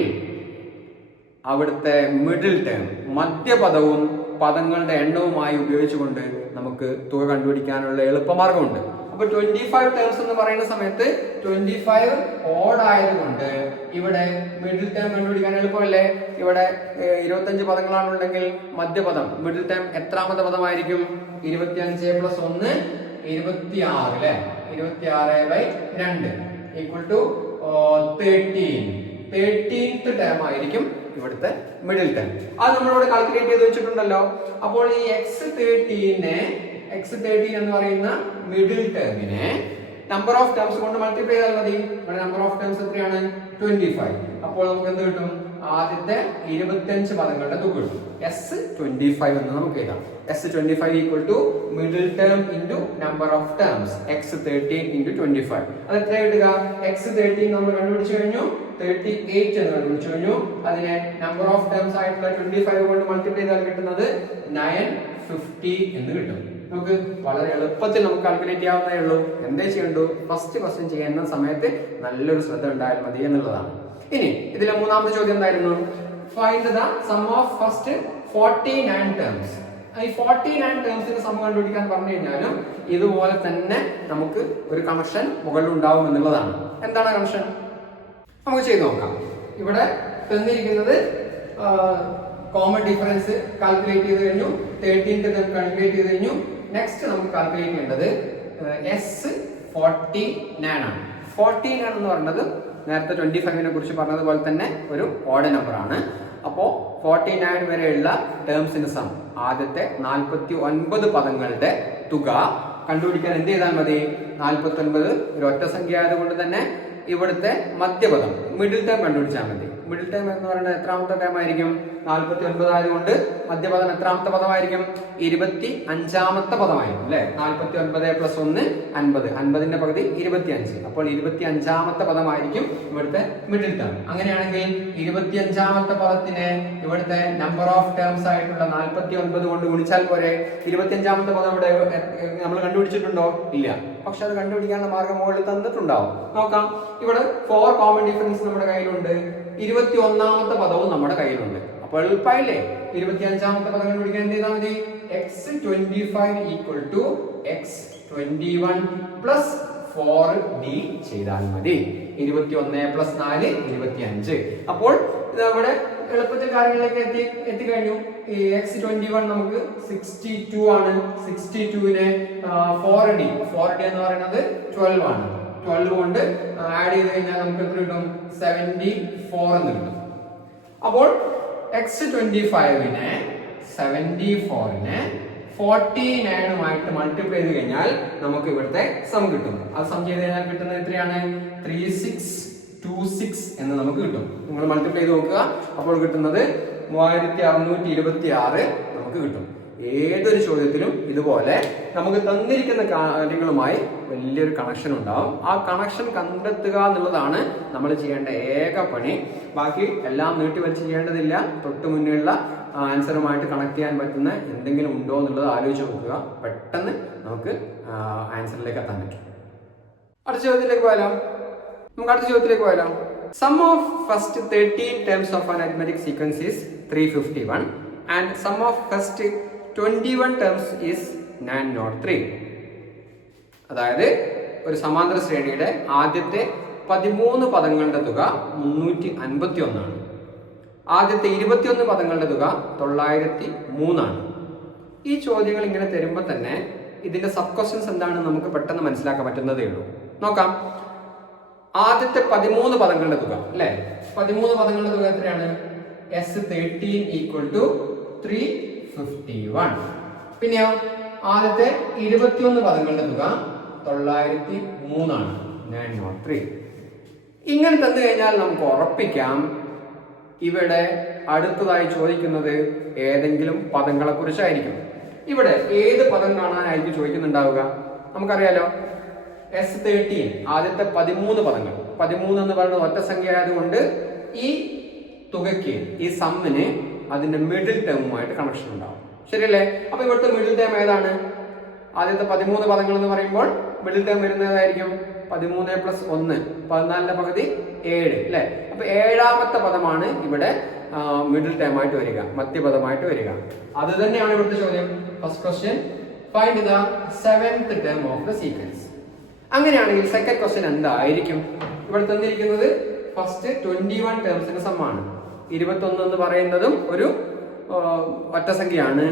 അവിടുത്തെ മിഡിൽ ടേം മധ്യപദവും പദങ്ങളുടെ എണ്ണവുമായി ഉപയോഗിച്ചുകൊണ്ട് നമുക്ക് തുക കണ്ടുപിടിക്കാനുള്ള എളുപ്പമാർഗമുണ്ട്. അപ്പൊ 25 ടേംസ് എന്ന് പറയുന്ന സമയത്ത് 25 ഓഡ് ആയതുകൊണ്ട് ഇവിടെ മിഡിൽ ടേം കണ്ടുപിടിക്കാൻ എളുപ്പമല്ലേ? ഇവിടെ 25 പദങ്ങളാണുണ്ടെങ്കിൽ മധ്യപദം മിഡിൽ ടേം എത്രാമത്തെ പദമായിരിക്കും? 25 പ്ലസ് 1 26 അല്ലെ? 26/2 ഈക്വൽ ടു 13th ടേം ആയിരിക്കും ഇവിടുത്തെ മിഡിൽ ടേം. അത് നമ്മളിവിടെ കാൽക്കുലേറ്റ് ചെയ്ത് വെച്ചിട്ടുണ്ടല്ലോ. അപ്പോൾ ഈ x13 എന്ന് പറയുന്ന മിഡിൽ ടേമിനെ നമ്പർ ഓഫ് ടേംസ് കൊണ്ട് മൾട്ടിപ്ലൈ ചെയ്താൽ മതി. ഇവിടെ നമ്പർ ഓഫ് ടേംസ് എത്രയാണ്? 25. അപ്പോൾ നമുക്ക് എന്ത് കിട്ടും? ആദ്യത്തെ 25 പദങ്ങളുടെ തുക കിട്ടും. S25 എന്ന് നമുക്ക് എഴുതാം. S25 equal to middle term into number of terms x13 into 25. അത് എത്ര കിട്ടുക? x13 നമ്മൾ കണ്ടുപിടിച്ചു കഴിഞ്ഞു, 38 എന്ന് കണ്ടുപിടിച്ചു കഴിഞ്ഞു. അതിനെ നമ്പർ ഓഫ് ടേംസ് ആയിട്ടുള്ള 25 കൊണ്ട് മൾട്ടിപ്ലൈ ചെയ്താൽ കിട്ടുന്നത് 950 എന്ന് കിട്ടും. നമുക്ക് വളരെ എളുപ്പത്തിൽ നമുക്ക് കാൽക്കുലേറ്റ് ചെയ്യാവുന്നതേ ഉള്ളൂ. എന്തേ ചെയ്യണ്ടു? ഫസ്റ്റ് ക്വസ്റ്റ്യൻ ചെയ്യുന്ന സമയത്ത് നല്ലൊരു ശ്രദ്ധ ഉണ്ടായാൽ മതി എന്നുള്ളതാണ്. ഇനി ഇതിലെ മൂന്നാമത്തെ ചോദ്യം എന്തായിരുന്നു? Find the sum of first 49 terms. ഈ 49 ടേംസിന്റെ സം കണ്ടുപിടിക്കാൻ പറഞ്ഞു കഴിഞ്ഞാലും ഇതുപോലെ തന്നെ നമുക്ക് ഒരു കണക്ഷൻ മുകളിൽ ഉണ്ടാവും എന്നുള്ളതാണ്. എന്താണ് കണക്ഷൻ? നമുക്ക് ചെയ്ത് നോക്കാം. ഇവിടെ തന്നിരിക്കുന്നത് കോമൺ ഡിഫറൻസ് കാൽക്കുലേറ്റ് ചെയ്ത് കഴിഞ്ഞു, 13th ടേം കാൽക്കുലേറ്റ് ചെയ്ത് കഴിഞ്ഞു. നെക്സ്റ്റ് നമുക്ക് കാൽക്കുലേറ്റ് ചെയ്യേണ്ടത് S49 ആണ്. 49 എന്ന് പറയുന്നത് നേരത്തെ 25നെ കുറിച്ച് പറഞ്ഞതുപോലെ തന്നെ ഒരു ഓഡ് നമ്പർ ആണ്. അപ്പോൾ 49 വരെയുള്ള ടേംസിന് സം, ആദ്യത്തെ 49 പദങ്ങളുടെ തുക കണ്ടുപിടിക്കാൻ എന്ത് ചെയ്താൽ മതി? 49 ഒരു ഒറ്റ സംഖ്യ ആയതുകൊണ്ട് തന്നെ ഇവിടുത്തെ മധ്യപദം മിഡിൽ ടേം കണ്ടുപിടിച്ചാൽ മതി. മിഡിൽ ടേം എന്ന് പറയുന്നത് എത്രാമത്തെ ടേം ആയിരിക്കും? 49 ആയതുകൊണ്ട് മധ്യപദം എത്രാമത്തെ പദമായിരിക്കും? 25ാമത്തെ പദമായിരിക്കും അല്ലെ. 49 പ്ലസ് 1 50, 50ന്റെ പകുതി 25. അപ്പോൾ 25ാമത്തെ പദമായിരിക്കും ഇവിടുത്തെ മിഡിൽ ടേം. അങ്ങനെയാണെങ്കിൽ 25ാമത്തെ പദത്തിനെ ഇവിടുത്തെ നമ്പർ ഓഫ് ടേംസ് ആയിട്ടുള്ള 49 കൊണ്ട് ഗുണിച്ചാൽ പോരെ? 25ാമത്തെ പദം ഇവിടെ നമ്മൾ കണ്ടുപിടിച്ചിട്ടുണ്ടോ? ഇല്ല. പക്ഷെ അത് കണ്ടുപിടിക്കാനുള്ള മാർഗം മുകളിൽ തന്നിട്ടുണ്ടാവും. നോക്കാം. ഇവിടെ 4 കോമൺ ഡിഫറൻസ് നമ്മുടെ കയ്യിലുണ്ട്, 21ാമത്തെ പദവും നമ്മുടെ കയ്യിലുണ്ട്. അപ്പോൾ എളുപ്പമായില്ലേ? 25ാമത്തെ പദം കണ്ടുപിടിക്കാൻ എന്ത് ചെയ്താൽ മതി? x25 equal to x21 plus 4d ചെയ്താൽ മതി. 21 പ്ലസ് 4 25. അപ്പോൾ നമ്മുടെ എളുപ്പത്തിൽ കാര്യങ്ങളിലേക്ക് എത്തിക്കഴിഞ്ഞു. ഈ x21 നമുക്ക് 62 ആണ്. 62നെ 4d എന്ന് പറയുന്നത് 12 ആണ്. 12 കൊണ്ട് ആഡ് ചെയ്ത് കഴിഞ്ഞാൽ നമുക്ക് എത്ര കിട്ടും? 74 എന്ന് കിട്ടും. അപ്പോൾ x25നെ 74നെ 49 മൾട്ടിപ്ലൈ ചെയ്ത് കഴിഞ്ഞാൽ നമുക്ക് ഇവിടുത്തെ സം കിട്ടും. അത് സം ചെയ്ത് കഴിഞ്ഞാൽ കിട്ടുന്നത് എത്രയാണ്? 3626 എന്ന് നമുക്ക് കിട്ടും. നിങ്ങൾ മൾട്ടിപ്ലൈ ചെയ്ത് നോക്കുക. അപ്പോൾ കിട്ടുന്നത് 3626 നമുക്ക് കിട്ടും. ഏതൊരു ചോദ്യത്തിലും ഇതുപോലെ നമുക്ക് തന്നിരിക്കുന്ന കാര്യങ്ങളുമായി വലിയൊരു കണക്ഷൻ ഉണ്ടാവും. ആ കണക്ഷൻ കണ്ടെത്തുക എന്നുള്ളതാണ് നമ്മൾ ചെയ്യേണ്ട ഏക പണി. ബാക്കി എല്ലാം നീട്ടി വെച്ച് ചെയ്യേണ്ടതില്ല. തൊട്ട് മുന്നിലുള്ള ആൻസറുമായിട്ട് കണക്ട് ചെയ്യാൻ പറ്റുന്ന എന്തെങ്കിലും ഉണ്ടോ എന്നുള്ളത് ആലോചിച്ച് നോക്കുക. പെട്ടെന്ന് നമുക്ക് ആൻസറിലേക്ക് എത്താൻ പറ്റും. അടുത്ത ചോദ്യത്തിലേക്ക് പോയാലോ? Sum of first 13 terms of an arithmetic sequence is 351 and sum of first 21 terms is 903. അതായത് ഒരു സമാന്തര ശ്രേണിയുടെ ആദ്യത്തെ 13 പദങ്ങളുടെ തുക 351 ആണ്. ആദ്യത്തെ 21 പദങ്ങളുടെ തുക 903 ആണ്. ഈ ചോദ്യങ്ങൾ ഇങ്ങനെ തരുമ്പോൾ തന്നെ ഇതിന്റെ സബ് ക്വസ്റ്റ്യൻസ് എന്താണെന്ന് നമുക്ക് പെട്ടെന്ന് മനസ്സിലാക്കാൻ പറ്റുന്നതേ ഉള്ളൂ. നോക്കാം. ആദ്യത്തെ 13 പദങ്ങളുടെ തുക അല്ലെ, 13 പദങ്ങളുടെ തുക എത്രയാണ്? S13 equal to 351. പിന്നെയോ ആദ്യത്തെ 21 പദങ്ങളുടെ തുക 903 ആണ്, 903. ഇങ്ങനെ തന്നു കഴിഞ്ഞാൽ നമുക്ക് ഉറപ്പിക്കാം ഇവിടെ അടുത്തതായി ചോദിക്കുന്നത് ഏതെങ്കിലും പദങ്ങളെ കുറിച്ചായിരിക്കും. ഇവിടെ ഏത് പദം കാണാനായിരിക്കും ചോദിക്കുന്നുണ്ടാവുക? നമുക്കറിയാലോ, S13 ആദ്യത്തെ 13 പദങ്ങൾ. 13 എന്ന് പറയുന്നത് ഒറ്റ സംഖ്യ ആയതുകൊണ്ട് ഈ തുകയ്ക്ക്, ഈ സമ്മിന് അതിന്റെ മിഡിൽ ടേമുമായിട്ട് കണക്ഷൻ ഉണ്ടാവും. ശരിയല്ലേ? അപ്പൊ ഇവിടുത്തെ മിഡിൽ ടേം ഏതാണ്? ആദ്യത്തെ 13 പദങ്ങൾ എന്ന് പറയുമ്പോൾ മിഡിൽ ടേം വരുന്നതായിരിക്കും 13 പ്ലസ് 1, 14ന്റെ പകുതി 7 അല്ലെ. അപ്പൊ 7ാമത്തെ പദമാണ് ഇവിടെ മിഡിൽ ടേം ആയിട്ട് വരിക, മധ്യപദമായിട്ട് വരിക. അത് തന്നെയാണ് ഇവിടുത്തെ ചോദ്യം. First question, find the 7th term of the sequence. അങ്ങനെയാണെങ്കിൽ സെക്കൻഡ് ക്വസ്റ്റ്യൻ എന്തായിരിക്കും? ഇവിടെ തന്നിരിക്കുന്നത് ഫസ്റ്റ് 21 ടേംസിന്റെ സമ്മാണ്. 21 എന്ന് പറയുന്നതും ഒരു ഒറ്റ സംഖ്യയാണ്,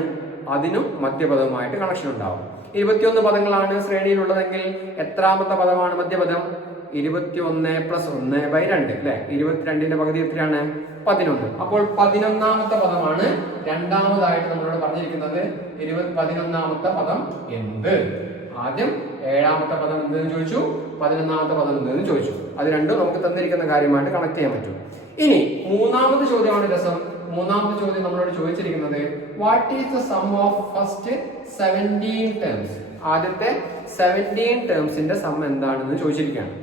അതിനും മധ്യപദവുമായിട്ട് കണക്ഷൻ ഉണ്ടാവും. 21 പദങ്ങളാണ് ശ്രേണിയിലുള്ളതെങ്കിൽ എത്രാമത്തെ പദമാണ് മധ്യപദം? 21 + 1/2 അല്ലെ. 22ന്റെ പകുതി എത്രയാണ്? 11. അപ്പോൾ 11ാമത്തെ പദമാണ് രണ്ടാമതായിട്ട് നമ്മളോട് പറഞ്ഞിരിക്കുന്നത്. 11ാമത്തെ പദം എന്ത്? ആദ്യം 7ാമത്തെ പദം എന്തെന്ന് ചോദിച്ചു, 11ാമത്തെ പദം എന്തെന്ന് ചോദിച്ചു. അത് രണ്ടും നമുക്ക് തന്നിരിക്കുന്ന കാര്യമായിട്ട് കണക്ട് ചെയ്യാൻ പറ്റും. ഇനി മൂന്നാമത്തെ ചോദ്യമാണ് രസം. മൂന്നാമത്തെ ചോദ്യം നമ്മളോട് ചോദിച്ചിരിക്കുന്നത് what is the sum of first 17 terms. ആദ്യത്തെ 17 ടേംസിന്റെ സം എന്താണെന്ന് ചോദിച്ചിരിക്കുകയാണ്.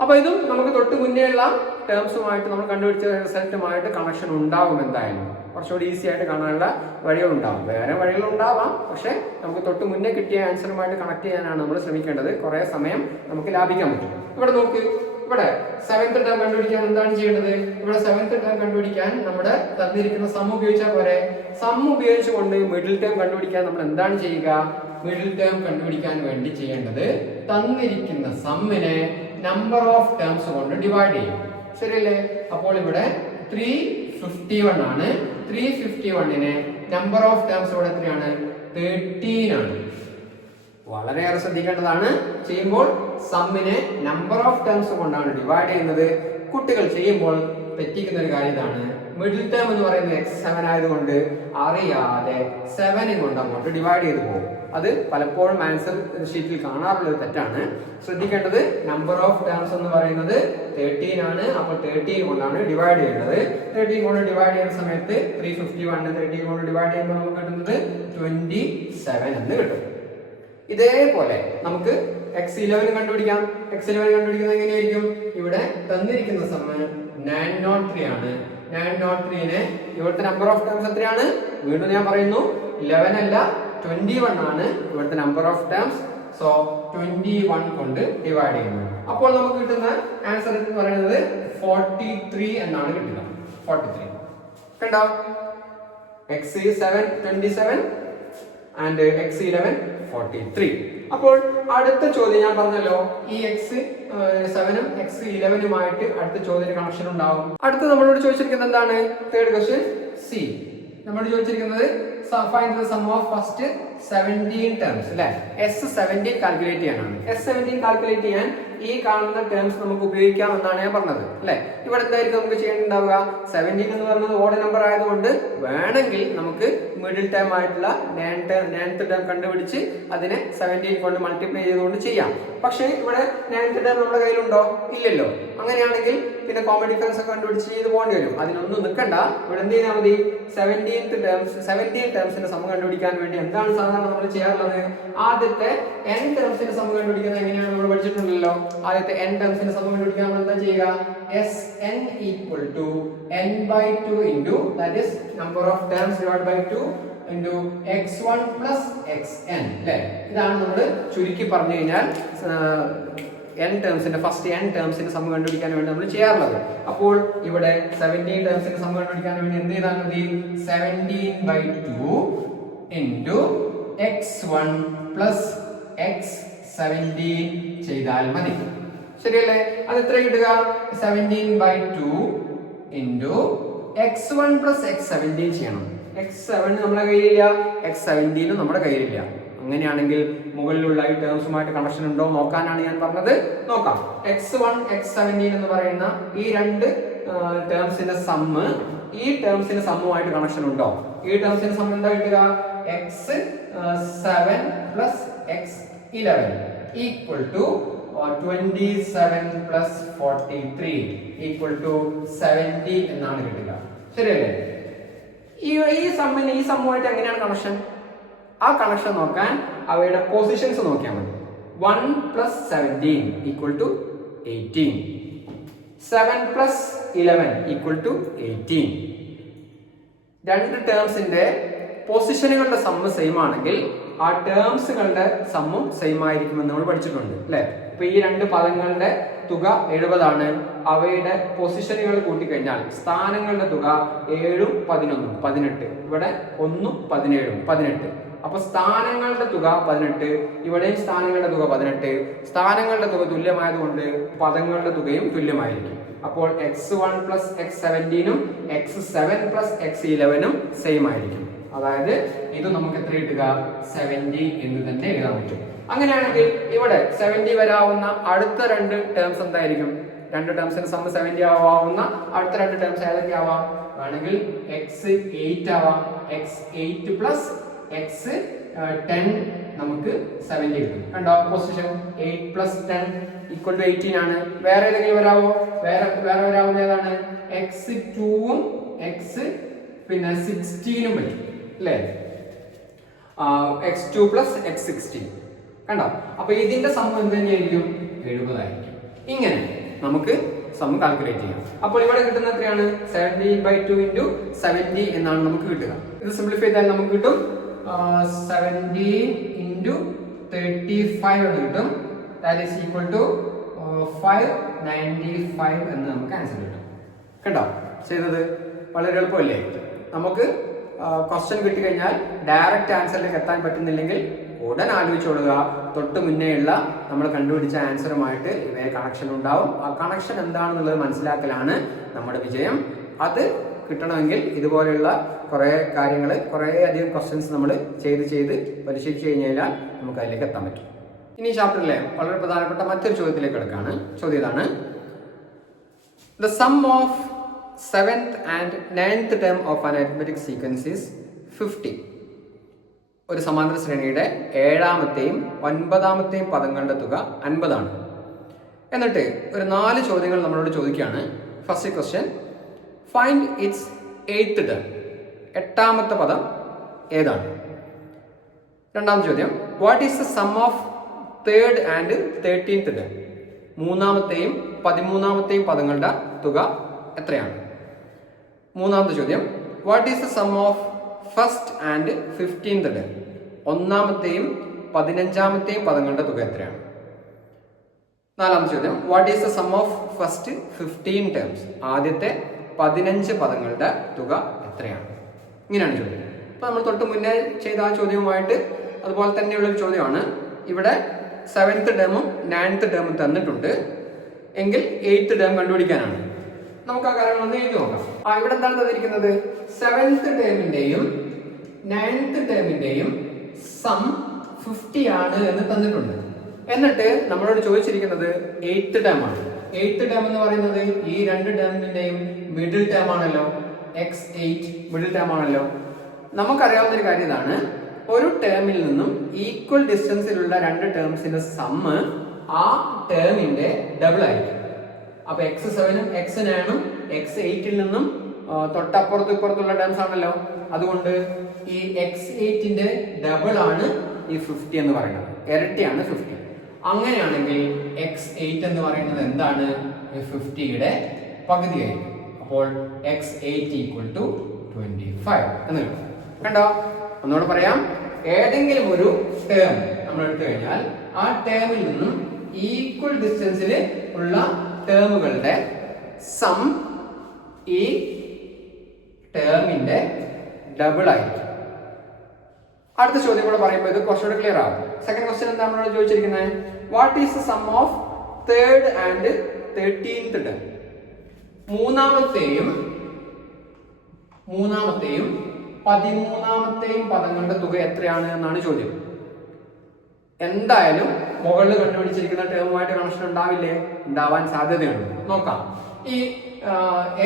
അപ്പൊ ഇതും നമുക്ക് തൊട്ട് മുന്നേയുള്ള ടേംസുമായിട്ട് നമ്മൾ കണ്ടുപിടിച്ച റിസൾട്ടുമായിട്ട് കണക്ഷൻ ഉണ്ടാകും. എന്തായാലും കുറച്ചുകൂടി ഈസി ആയിട്ട് കാണാനുള്ള വഴികളുണ്ടാവും. വേറെ വഴികളുണ്ടാവാം, പക്ഷെ നമുക്ക് തൊട്ട് മുന്നേ കിട്ടിയ ആൻസറുമായിട്ട് കണക്ട് ചെയ്യാനാണ് നമ്മൾ ശ്രമിക്കേണ്ടത്. കുറെ സമയം നമുക്ക് ലാഭിക്കാൻ പറ്റും. ഇവിടെ നോക്ക്, ഇവിടെ 7th ടേം കണ്ടുപിടിക്കാൻ എന്താണ് ചെയ്യേണ്ടത്? ഇവിടെ 7th ടേം കണ്ടുപിടിക്കാൻ നമ്മുടെ തന്നിരിക്കുന്ന സം ഉപയോഗിച്ചാൽ പോരെ. സം ഉപയോഗിച്ചുകൊണ്ട് മിഡിൽ ടേം കണ്ടുപിടിക്കാൻ നമ്മൾ എന്താണ് ചെയ്യുക? മിഡിൽ ടേം കണ്ടുപിടിക്കാൻ വേണ്ടി ചെയ്യേണ്ടത് തന്നിരിക്കുന്ന സമ്മിനെ നമ്പർ ഓഫ് ടേംസ് കൊണ്ട് ഡിവൈഡ് ചെയ്യും. ശരിയല്ലേ? അപ്പോൾ ഇവിടെ 351 ആണ്. 351നെ നമ്പർ ഓഫ് ടേംസ് ഇവിടെ എത്രയാണ്? 13 ആണ്. വളരെയേറെ ശ്രദ്ധിക്കേണ്ടതാണ്. ചെയ്യുമ്പോൾ സമ്മിനെ നമ്പർ ഓഫ് ടേംസ് കൊണ്ടാണ് ഡിവൈഡ് ചെയ്യുന്നത്. കുട്ടികൾ ചെയ്യുമ്പോൾ തെറ്റിക്കുന്ന ഒരു കാര്യം ഇതാണ്. മിഡിൽ ടേം എന്ന് പറയുന്നത് x7 ആയതുകൊണ്ട് അറിയാതെ 7 കൊണ്ട് അങ്ങോട്ട് ഡിവൈഡ് ചെയ്ത് പോകും. അത് പലപ്പോഴും ആൻസർ ഷീറ്റിൽ കാണാറുള്ള ഒരു തെറ്റാണ്. ശ്രദ്ധിക്കേണ്ടത് നമ്പർ ഓഫ് ടേംസ് എന്ന് പറയുന്നത് 13 ആണ്. അപ്പോൾ 13 കൊണ്ടാണ് ഡിവൈഡ് ചെയ്യേണ്ടത്. 13 കൊണ്ട് ഡിവൈഡ് ചെയ്യുന്ന സമയത്ത് 351 13 കൊണ്ട് ഡിവൈഡ് ചെയ്യുമ്പോൾ നമുക്ക് കിട്ടുന്നത് 27 എന്ന് കിട്ടും. ഇതേപോലെ നമുക്ക് x11 കണ്ടുപിടിക്കാം. x11 കണ്ടുപിടിക്കുന്നത് എങ്ങനെയായിരിക്കും? ഇവിടെ തന്നിരിക്കുന്ന സമ്മ് 903 ആണ്. 903നെ ഇവിടുത്തെ നമ്പർ ഓഫ് ടേംസ് എത്രയാണ്? വീണ്ടും ഞാൻ പറയുന്നു, 11 അല്ല 21 ആണ് ഇവിടുത്തെ നമ്പർ ഓഫ് ടേംസ്. സോ 21 കൊണ്ട് ഡിവൈഡ് ചെയ്യുന്നു. അപ്പോൾ നമുക്ക് കിട്ടുന്ന ആൻസർ എന്ന് പറയുന്നത് 43 എന്നാണ് കിട്ടുക. 43 കണ്ടോ? x7 27 and x11 43. അപ്പോൾ അടുത്ത ചോദ്യം ഞാൻ പറഞ്ഞല്ലോ, ഈ x7ഉം x11ഉമായിട്ട് അടുത്ത ചോദ്യത്തിന് കണക്ഷൻ ഉണ്ടാവും. അടുത്ത നമ്മളോട് ചോദിച്ചിരിക്കുന്നത് എന്താണ്? Third question C. നമ്മളോട് ചോദിച്ചിരിക്കുന്നത് find the sum of first 17 terms അല്ലെ. S17 കാൽക്കുലേറ്റ് ചെയ്യാനാണ്. S17 കാൽക്കുലേറ്റ് ചെയ്യാൻ ഈ കാണുന്ന ടേംസ് നമുക്ക് ഉപയോഗിക്കാം എന്നാണ് ഞാൻ പറഞ്ഞത് അല്ലെ. ഇവിടെ എന്തായിരിക്കും നമുക്ക് ചെയ്യേണ്ടതാവുക? 17 എന്ന് പറയുന്നത് ഓഡ് നമ്പർ ആയതുകൊണ്ട് വേണമെങ്കിൽ നമുക്ക് മിഡിൽ ടേം ആയിട്ടുള്ള 9th ടേം കണ്ടുപിടിച്ച് അതിനെ 17 കൊണ്ട് മൾട്ടിപ്ലൈ ചെയ്തുകൊണ്ട് ചെയ്യാം. പക്ഷേ ഇവിടെ 9th ടേം നമ്മുടെ കയ്യിലുണ്ടോ? ഇല്ലല്ലോ. അങ്ങനെയാണെങ്കിൽ പിന്നെ കോമൺ ഡിഫറൻസ് ഒക്കെ കണ്ടുപിടിച്ച് ചെയ്ത് പോകേണ്ടി വരും. അതിനൊന്നും നിൽക്കണ്ട. ഇവിടെ എന്ത് ചെയ്താൽ മതി? 17 ടേംസിന്റെ സം കണ്ടുപിടിക്കാൻ വേണ്ടി എന്താണ് സാധാരണ നമ്മൾ ചെയ്യാറുള്ളത്? ആദ്യത്തെ n ടേംസിന്റെ സം കണ്ടുപിടിക്കുന്നത് എങ്ങനെയാണ് നമ്മൾ പഠിച്ചിട്ടുണ്ടല്ലോ. ആദ്യത്തെ n ടേംസിന്റെ സം കണ്ടുപിടിക്കാൻ നമ്മൾ എന്താ ചെയ്യുക? Sn = n/2 into that is number of terms divided by 2 into x1 plus xn അല്ലേ. ഇതാണ് നമ്മൾ ചുരുക്കി പറഞ്ഞു കഴിഞ്ഞാൽ ഫസ്റ്റ് n ടേംസിന്റെ സം കണ്ടുപിടിക്കാൻ വേണ്ടി നമ്മൾ ചെയ്യാറുള്ളത്. അപ്പോൾ ഇവിടെ 17 ടേംസിന്റെ സം കണ്ടുപിടിക്കാൻ വേണ്ടി എന്ത് ചെയ്താൽ മതി? 17/2 into x1 plus x17 ചെയ്താൽ മതി. ശരിയല്ലേ? അത് എത്ര കിട്ടുക? 17/2 into x1 plus x17 ചെയ്യണം. x7 നമ്മുടെ കയ്യിലില്ല, x17 നമ്മുടെ കയ്യിലില്ല. അങ്ങനെയാണെങ്കിൽ മുകളിലുള്ള ഈ ടേംസുമായിട്ട് കണക്ഷൻ ഉണ്ടോ നോക്കാനാണ് ഞാൻ പറഞ്ഞത്. നോക്കാം. x1 x17 എന്ന് പറയുന്ന ഈ രണ്ട് ടേംസിന്റെ സമ്മ് ഈ ടേംസിന്റെ സമ്മുമായിട്ട് കണക്ഷൻ ഉണ്ടോ? ഈ ടേംസിന്റെ സം എന്താ കിട്ടുക? x7 plus x11 equal to 27 plus 43 equal to 70 എന്നാണ് കിട്ടുക. ശരിയല്ലേ? ഈ സമ്മുമായിട്ട് എങ്ങനെയാണ് കണക്ഷൻ? ആ കണക്ഷൻ നോക്കാൻ അവയുടെ പൊസിഷൻസ് നോക്കിയാൽ മതി. 1 plus 17 equal to 18. 7 plus 11 equal to 18. രണ്ട് ടേംസിന്റെ പൊസിഷനുകളുടെ സമ്മ് സെയിം ആണെങ്കിൽ ആ ടേംസുകളുടെ സമ്മും സെയിം ആയിരിക്കുമെന്ന് നമ്മൾ പഠിച്ചിട്ടുണ്ട് അല്ലെ. ഇപ്പൊ ഈ രണ്ട് പദങ്ങളുടെ തുക 70 ആണ്. അവയുടെ പൊസിഷനുകൾ കൂട്ടിക്കഴിഞ്ഞാൽ സ്ഥാനങ്ങളുടെ തുക 7ഉം 11ഉം 18. ഇവിടെ 1ഉം 17ഉം 18. അപ്പൊ സ്ഥാനങ്ങളുടെ തുക 18, ഇവിടെയും സ്ഥാനങ്ങളുടെ തുക 18. സ്ഥാനങ്ങളുടെ തുക തുല്യമായതുകൊണ്ട് പദങ്ങളുടെ തുകയും തുല്യമായിരിക്കും. അപ്പോൾ x1 plus x17ഉം x7 plus x11ഉം സെയിം ആയിരിക്കും. അതായത് ഇത് നമുക്ക് എത്ര കിട്ടുക? 70 എന്ന് തന്നെ എഴുതാൻ പറ്റും. അങ്ങനെയാണെങ്കിൽ ഇവിടെ 70 വരാവുന്ന അടുത്ത രണ്ട് ടേംസ് എന്തായിരിക്കും? രണ്ട് ടേംസിന് സം 70 ആവാവുന്ന അടുത്ത രണ്ട് ടേംസ് ഏതൊക്കെ ആവാം? ആണെങ്കിൽ x8 ആവാം. x8 പ്ലസ് x10 നമുക്ക് 70 കിട്ടും. കണ്ടോ പൊസിഷൻ 8 പ്ലസ് 10 ഈക്വൽ ടു 18 ആണ്. വേറെ ഏതെങ്കിലും വരാവോ? വേറെ വരാവുന്ന ഏതാണ്? x2 ഉം പിന്നെ 16 ഉം പറ്റും അല്ലേ? x2 പ്ലസ് x16 കണ്ടോ? അപ്പൊ ഇതിന്റെ സം എന്ത് തന്നെയായിരിക്കും? 70 ആയിരിക്കും. ഇങ്ങനെ നമുക്ക് സം കാൽക്കുലേറ്റ് ചെയ്യാം. അപ്പോൾ ഇവിടെ കിട്ടുന്ന എത്രയാണ്? 70/2 into 70 എന്നാണ് നമുക്ക് കിട്ടുക. ഇത് സിംപ്ലിഫൈ ചെയ്താൽ നമുക്ക് കിട്ടും 17 into 35 എന്ന് കിട്ടും. ദാറ്റ് ഈസ് ഈക്വൽ ടു 595 എന്ന് നമുക്ക് ആൻസർ കിട്ടും. കേട്ടോ? ചെയ്തത് വളരെ എളുപ്പമല്ലേ? നമുക്ക് ക്വസ്റ്റ്യൻ കിട്ടിക്കഴിഞ്ഞാൽ ഡയറക്റ്റ് ആൻസറിലേക്ക് എത്താൻ പറ്റുന്നില്ലെങ്കിൽ ഉടൻ ആലോചിച്ചോളുക. തൊട്ട് മുന്നേയുള്ള നമ്മൾ കണ്ടുപിടിച്ച ആൻസറുമായിട്ട് ഇവയെ കണക്ഷൻ ഉണ്ടാവും. ആ കണക്ഷൻ എന്താണെന്നുള്ളത് മനസ്സിലാക്കലാണ് നമ്മുടെ വിജയം. അത് കിട്ടണമെങ്കിൽ ഇതുപോലെയുള്ള കുറേ കാര്യങ്ങൾ, കുറേ അധികം ക്വസ്റ്റ്യൻസ് നമ്മൾ ചെയ്ത് പരിശീലിച്ചു കഴിഞ്ഞാൽ നമുക്ക് അതിലേക്ക് എത്താൻ പറ്റും. ഇനി ചാപ്റ്ററിലെ വളരെ പ്രധാനപ്പെട്ട മറ്റൊരു ചോദ്യത്തിലേക്ക് കിടക്കാണ്. ചോദ്യം ഇതാണ്: the sum of 7th and 9th term of an arithmetic sequence is 50. ഒരു സമാന്തര ശ്രേണിയുടെ 7ാമത്തെയും 9ാമത്തെയും പദങ്ങളുടെ തുക 50 ആണ്. എന്നിട്ട് ഒരു 4 ചോദ്യങ്ങൾ നമ്മളോട് ചോദിക്കുകയാണ്. First question: find it's 8th term. 8ാമത്തെ പദം ഏതാണ്? രണ്ടാമത്തെ ചോദ്യം: what is the sum of 3rd and 13th term? 3ാമത്തെയും 13ാമത്തെയും പദങ്ങളുടെ തുക എത്രയാണ്? മൂന്നാമത്തെ ചോദ്യം: what is the sum of 1st and 15th term? 1ാമത്തെയും 15ാമത്തെയും പദങ്ങളുടെ തുക എത്രയാണ്? നാലാമത്തെ ചോദ്യം: what is the sum of first 15 terms? ആദ്യത്തെ 15 പദങ്ങളുടെ തുക എത്രയാണ്? ഇങ്ങനെയാണ് ചോദ്യം. അപ്പൊ നമ്മൾ തൊട്ട് മുന്നേ ചെയ്ത ആ ചോദ്യവുമായിട്ട് അതുപോലെ തന്നെയുള്ളൊരു ചോദ്യമാണ്. ഇവിടെ 7th termഉം 9th termഉം തന്നിട്ടുണ്ട് എങ്കിൽ 8th term കണ്ടുപിടിക്കാനാണ്. നമുക്ക് ആ കാര്യങ്ങളൊന്ന് എഴുതി നോക്കാം. ഇവിടെ എന്താണ് തന്നിരിക്കുന്നത്? 7th termന്റെയും 9th termന്റെയും സം 50 ആണ് എന്ന് തന്നിട്ടുണ്ട്. എന്നിട്ട് നമ്മളോട് ചോദിച്ചിരിക്കുന്നത് 8th term ആണ്. 8th term എന്ന് പറയുന്നത് ഈ രണ്ട് ടേമിന്റെയും മിഡിൽ ടേം ആണല്ലോ. x8 മിഡിൽ ടേം ആണല്ലോ. നമുക്കറിയാവുന്ന ഒരു കാര്യം ഇതാണ്: ഒരു ടേമിൽ നിന്നും ഈക്വൽ ഡിസ്റ്റൻസിലുള്ള രണ്ട് ടേംസിന്റെ സമ്മ് ആ ടേമിന്റെ ഡബിൾ ആയിരിക്കും. അപ്പൊ x7ഉം x9ഉം x8ൽ നിന്നും തൊട്ടപ്പുറത്തുള്ള ടേംസ് ആണല്ലോ. അതുകൊണ്ട് ഈ x8ന്റെ ഡബിൾ ആണ് ഈ 50 എന്ന് പറയുന്നത്, ഇരട്ടിയാണ് 50. അങ്ങനെയാണെങ്കിൽ x8 എന്ന് പറയുന്നത് എന്താണ്? 50യുടെ പകുതിയായിരിക്കും. അപ്പോൾ x8 ഈക്വൽ ടു 25 എന്ന് കിട്ടും. കണ്ടോ? ഒന്നുകൂടെ പറയാം: ഏതെങ്കിലും ഒരു ടേം നമ്മൾ എടുത്തു കഴിഞ്ഞാൽ ആ ടേമിൽ നിന്നും ഈക്വൽ ഡിസ്റ്റൻസിൽ ഉള്ള ടേമുകളുടെ സം ഈ ടേമിന്റെ ഡബിൾ ആയിരിക്കും. അടുത്ത ചോദ്യം കൂടെ പറയുമ്പോൾ ഇത് കുറച്ചുകൂടെ ക്ലിയർ ആവും. സെക്കൻഡ് ക്വസ്റ്റ്യൻ എന്താ നമ്മളോട് ചോദിച്ചിരിക്കുന്നത്? What is the sum of 3rd and 13th term? മൂന്നാമത്തെയും 13ാമത്തെയും പദങ്ങളുടെ തുക എത്രയാണ് എന്നാണ് ചോദ്യം. എന്തായാലും മുകളിൽ കണ്ടുപിടിച്ചിരിക്കുന്ന ടേമുമായിട്ട് കണക്ഷൻ ഉണ്ടാവില്ലേ? ഉണ്ടാവാൻ സാധ്യതയുണ്ട്. നോക്കാം. ഈ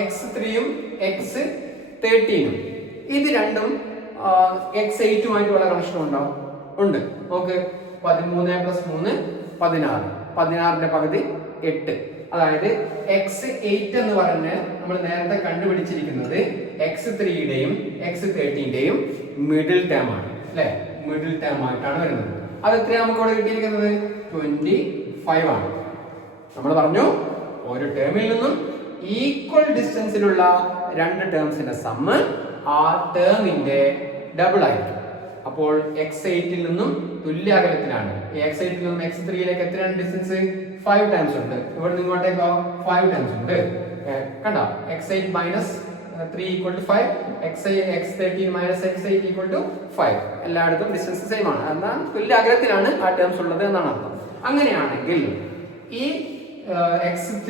x3ഉം x13ഉം ഇത് രണ്ടും x8ഉമായിട്ടുള്ള കണക്ഷൻ ഉണ്ടോ? ഉണ്ട്. നോക്ക്, 13 + 3 16. 16ന്റെ പകുതി 8. അതായത് x8 എന്ന് പറഞ്ഞ് നമ്മൾ നേരത്തെ കണ്ടുപിടിച്ചിരിക്കുന്നത് x3യുടെയും x13ന്റെയും മിഡിൽ ടേം ആണ് അല്ലെ? മിഡിൽ ടേം ആയിട്ടാണ് വരുന്നത്. അത് എത്രയാണ് നമുക്ക് ഇവിടെ കിട്ടിയിരിക്കുന്നത്? 25 ആണ്. നമ്മൾ പറഞ്ഞു ഒരു ടേമിൽ നിന്നും ഈക്വൽ ഡിസ്റ്റൻസിലുള്ള രണ്ട് ടേംസിന്റെ സമ്മ് ആ ടേമിന്റെ ഡബിൾ ആയിരിക്കും. അപ്പോൾ x8ൽ നിന്നും തുല്യ അകലത്തിലാണ്. x8ൽ നിന്നും x3യിലേക്ക് എത്രയാണ് ഡിസ്റ്റൻസ്? 5 ടൈംസ് ഉണ്ട്. ഇവിടെ നിന്ന് ഇങ്ങോട്ടേക്കോ 5 ടൈംസ് ഉണ്ട്. കണ്ടോ? x8 - 3 = 5, x13 - x8 = 5. എല്ലായിടത്തും ഡിസ്റ്റൻസ് സെയിം ആണ്. എന്നാൽ തുല്യ അകലത്തിലാണ് ആ ടേംസ് ഉള്ളത് എന്നാണ് അർത്ഥം. അങ്ങനെയാണെങ്കിൽ ഈ x3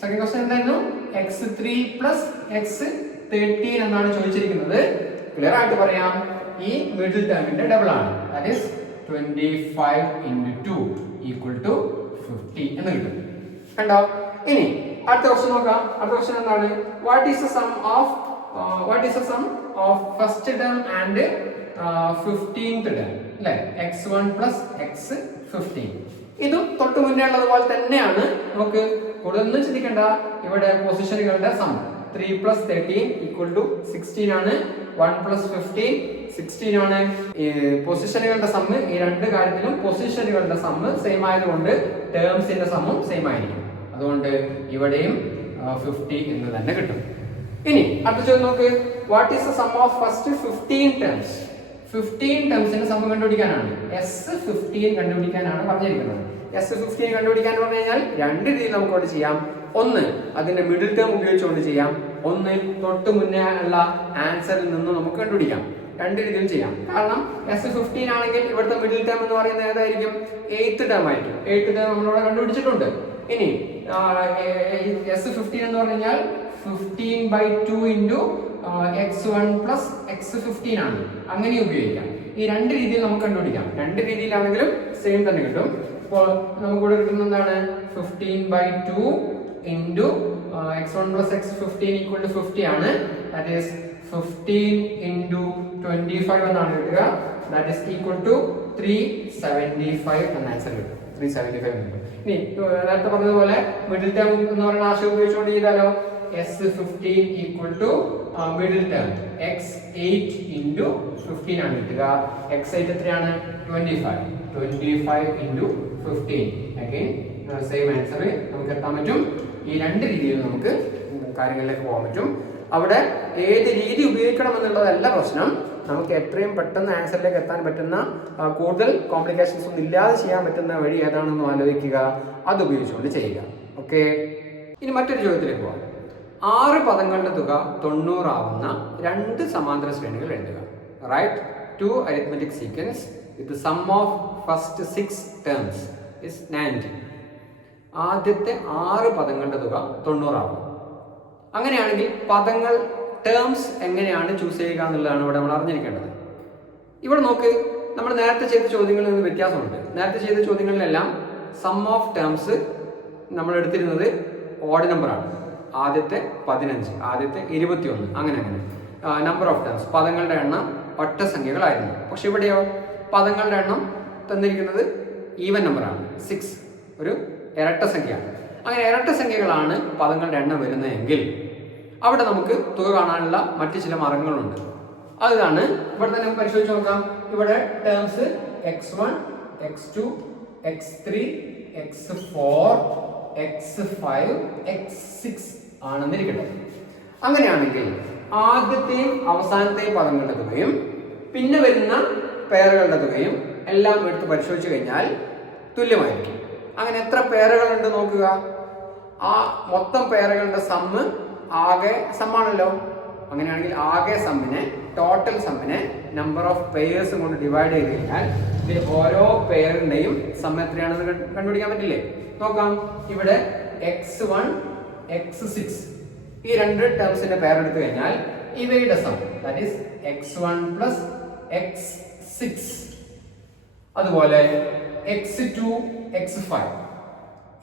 സെക്കൻഡ് ക്വസ്റ്റ്യൻ എന്തായിരുന്നു? x3 + x13 എന്നാണ് ചോദിച്ചിരിക്കുന്നത്. ക്ലിയർ ആയിട്ട് പറയാം, ഈ മിഡിൽ ടേമിന്റെ ഡബിൾ ആണ്. That is 25 into 2 equal to 50 എന്ന് കിട്ടും. കണ്ടോ? ഇനി അടുത്ത ക്വസ്റ്റ്യൻ നോക്കാം. അടുത്ത ക്വസ്റ്റ്യൻ എന്താണ്? What is the sum of first term and 15th term? അല്ലേ, x1 plus x15. ഇതും തൊട്ട് മുന്നേ ഉള്ളതുപോലെ തന്നെയാണ്. നമുക്ക് കൂടുതലൊന്നും ചിന്തിക്കേണ്ട. ഇവിടെ പൊസിഷനുകളുടെ സം 3 plus 13 equal to 16 ആണ്. 1 plus 15 16 ആണ്. പൊസിഷനുകളുടെ സമ്മ് ഈ രണ്ട് കാര്യത്തിലും പൊസിഷനുകളുടെ സമ്മ് സെയിം ആയതുകൊണ്ട് ടേംസിന്റെ സമ്മും സെയിം ആയിരിക്കും. അതുകൊണ്ട് ഇവിടെയും 50 എന്ന് തന്നെ കിട്ടും. ഇനി അടുത്ത ചോദ്യം നോക്ക്. What is the sum of first 15 terms? 15 ടേംസിന്റെ സമ്മ് കണ്ടുപിടിക്കാനാണ്. S15 കണ്ടുപിടിക്കാനാണ് പറഞ്ഞിരിക്കുന്നത്. S15 കണ്ടുപിടിക്കാൻ പറഞ്ഞു കഴിഞ്ഞാൽ രണ്ട് രീതിയിൽ നമുക്ക് അവിടെ ചെയ്യാം. ഒന്ന് അതിന്റെ മിഡിൽ ടേം ഉപയോഗിച്ചുകൊണ്ട് ചെയ്യാം. ഒന്ന് തൊട്ട് മുന്നേ ഉള്ള ആൻസറിൽ നിന്ന് നമുക്ക് കണ്ടുപിടിക്കാം. രണ്ട് രീതിയിൽ ചെയ്യാം. കാരണം S15 ആണെങ്കിൽ ഇവിടുത്തെ മിഡിൽ ടേം എന്ന് പറയുന്നത് ഏതായിരിക്കും? 8th ടേം ആയിരിക്കും. 8th ടേം നമ്മളിവിടെ കണ്ടുപിടിച്ചിട്ടുണ്ട്. ഇനി S15 എന്ന് പറഞ്ഞു കഴിഞ്ഞാൽ 15/2 into x1 plus x15 ആണ്. അങ്ങനെ ഉപയോഗിക്കാം. ഈ രണ്ട് രീതിയിൽ നമുക്ക് കണ്ടുപിടിക്കാം. രണ്ട് രീതിയിലാണെങ്കിലും സെയിം തന്നെ കിട്ടും. അപ്പോൾ നമുക്കിവിടെ കിട്ടുന്ന എന്താണ്? 15/2 into x1 plus x15 equal to 50 ആണ്. That is 15 into 25 എന്നാണ് കിട്ടുക. That is equal to 375 എന്ന ആൻസർ കിട്ടും. 375 കിട്ടും. ഇനി നേരത്തെ പറഞ്ഞതുപോലെ മിഡിൽ ടേം എന്ന് പറയുന്ന ആശയം ഉപയോഗിച്ചുകൊണ്ട് ചെയ്താലോ? S15 equal to middle term x8 into 15 ആണ് കിട്ടുക. x8 എത്രയാണ്? 25. 25 into 15. Again സെയിം ആൻസർ നമുക്ക് എത്താൻ പറ്റും. ഈ രണ്ട് രീതിയിൽ നമുക്ക് കാര്യങ്ങളിലേക്ക് പോകാൻ പറ്റും. അവിടെ ഏത് രീതി ഉപയോഗിക്കണം എന്നുള്ളതല്ല പ്രശ്നം. നമുക്ക് എത്രയും പെട്ടെന്ന് ആൻസറിലേക്ക് എത്താൻ പറ്റുന്ന, കൂടുതൽ കോംപ്ലിക്കേഷൻസ് ഒന്നും ഇല്ലാതെ ചെയ്യാൻ പറ്റുന്ന വഴി ഏതാണെന്ന് ആലോചിക്കുക. അത് ഉപയോഗിച്ചുകൊണ്ട് ചെയ്യുക. ഓക്കെ. ഇനി മറ്റൊരു ചോദ്യത്തിലേക്ക് പോകാം. 6 പദങ്ങളുടെ തുക 90 ആവുന്ന രണ്ട് സമാന്തര ശ്രേണികൾ എഴുതുക. Write 2 arithmetic sequence with the sum of first 6 terms is 90. ആദ്യത്തെ 6 പദങ്ങളുടെ തുക 90 ആവും. അങ്ങനെയാണെങ്കിൽ പദങ്ങൾ ടേംസ് എങ്ങനെയാണ് ചൂസ് ചെയ്യുക എന്നുള്ളതാണ് ഇവിടെ നമ്മൾ അറിഞ്ഞിരിക്കേണ്ടത്. ഇവിടെ നോക്ക്, നമ്മൾ നേരത്തെ ചെയ്ത ചോദ്യങ്ങളിൽ നിന്ന് വ്യത്യാസമുണ്ട്. നേരത്തെ ചെയ്ത ചോദ്യങ്ങളിലെല്ലാം സം ഓഫ് ടേംസ് നമ്മൾ എടുത്തിരുന്നത് ഓഡ് നമ്പറാണ്. ആദ്യത്തെ 15, ആദ്യത്തെ 21, അങ്ങനെ നമ്പർ ഓഫ് ടേംസ് പദങ്ങളുടെ എണ്ണം ഒറ്റ സംഖ്യകളായിരുന്നു. പക്ഷെ ഇവിടെയോ പദങ്ങളുടെ എണ്ണം തന്നിരിക്കുന്നത് ഈവൻ നമ്പറാണ്. 6 ഒരു ഇരട്ട സംഖ്യയാണ്. അങ്ങനെ ഇരട്ട സംഖ്യകളാണ് പദങ്ങളുടെ എണ്ണം വരുന്നതെങ്കിൽ അവിടെ നമുക്ക് തുക കാണാനുള്ള മറ്റു ചില മാർഗങ്ങളുണ്ട്. അതാണ് ഇവിടെ തന്നെ നമുക്ക് പരിശോധിച്ച് നോക്കാം. ഇവിടെ terms x1, x2, x3, x4, x5, x6 ആണെന്നിരിക്കട്ടെ. അങ്ങനെയാണെങ്കിൽ ആദ്യത്തെയും അവസാനത്തെയും പദങ്ങളുടെ തുകയും പിന്നെ വരുന്ന പേരുകളുടെ തുകയും എല്ലാം എടുത്ത് പരിശോധിച്ചു കഴിഞ്ഞാൽ തുല്യമായിരിക്കും. അങ്ങനെ എത്ര പേരുകളുണ്ട് നോക്കുക. ആ മൊത്തം പേരുകളുടെ സമ്മ് ആകെ സമ്മാണല്ലോ. അങ്ങനെയാണെങ്കിൽ ആകെ സമ്മിനെ, ടോട്ടൽ സമ്മിനെ നമ്പർ ഓഫ് പേഴ്സ് കൊണ്ട് ഡിവൈഡ് ചെയ്ത് കഴിഞ്ഞാൽ ഓരോ പേരിന്റെയും സമ്മ് എത്രയാണെന്ന് കണ്ടുപിടിക്കാൻ പറ്റില്ലേ? നോക്കാം. ഇവിടെ x1, x6 ഈ രണ്ട് ടേംസിന്റെ പേരെടുത്തു കഴിഞ്ഞാൽ ഇവയുടെ some, that is x1 plus x6. അതുപോലെ x2, x5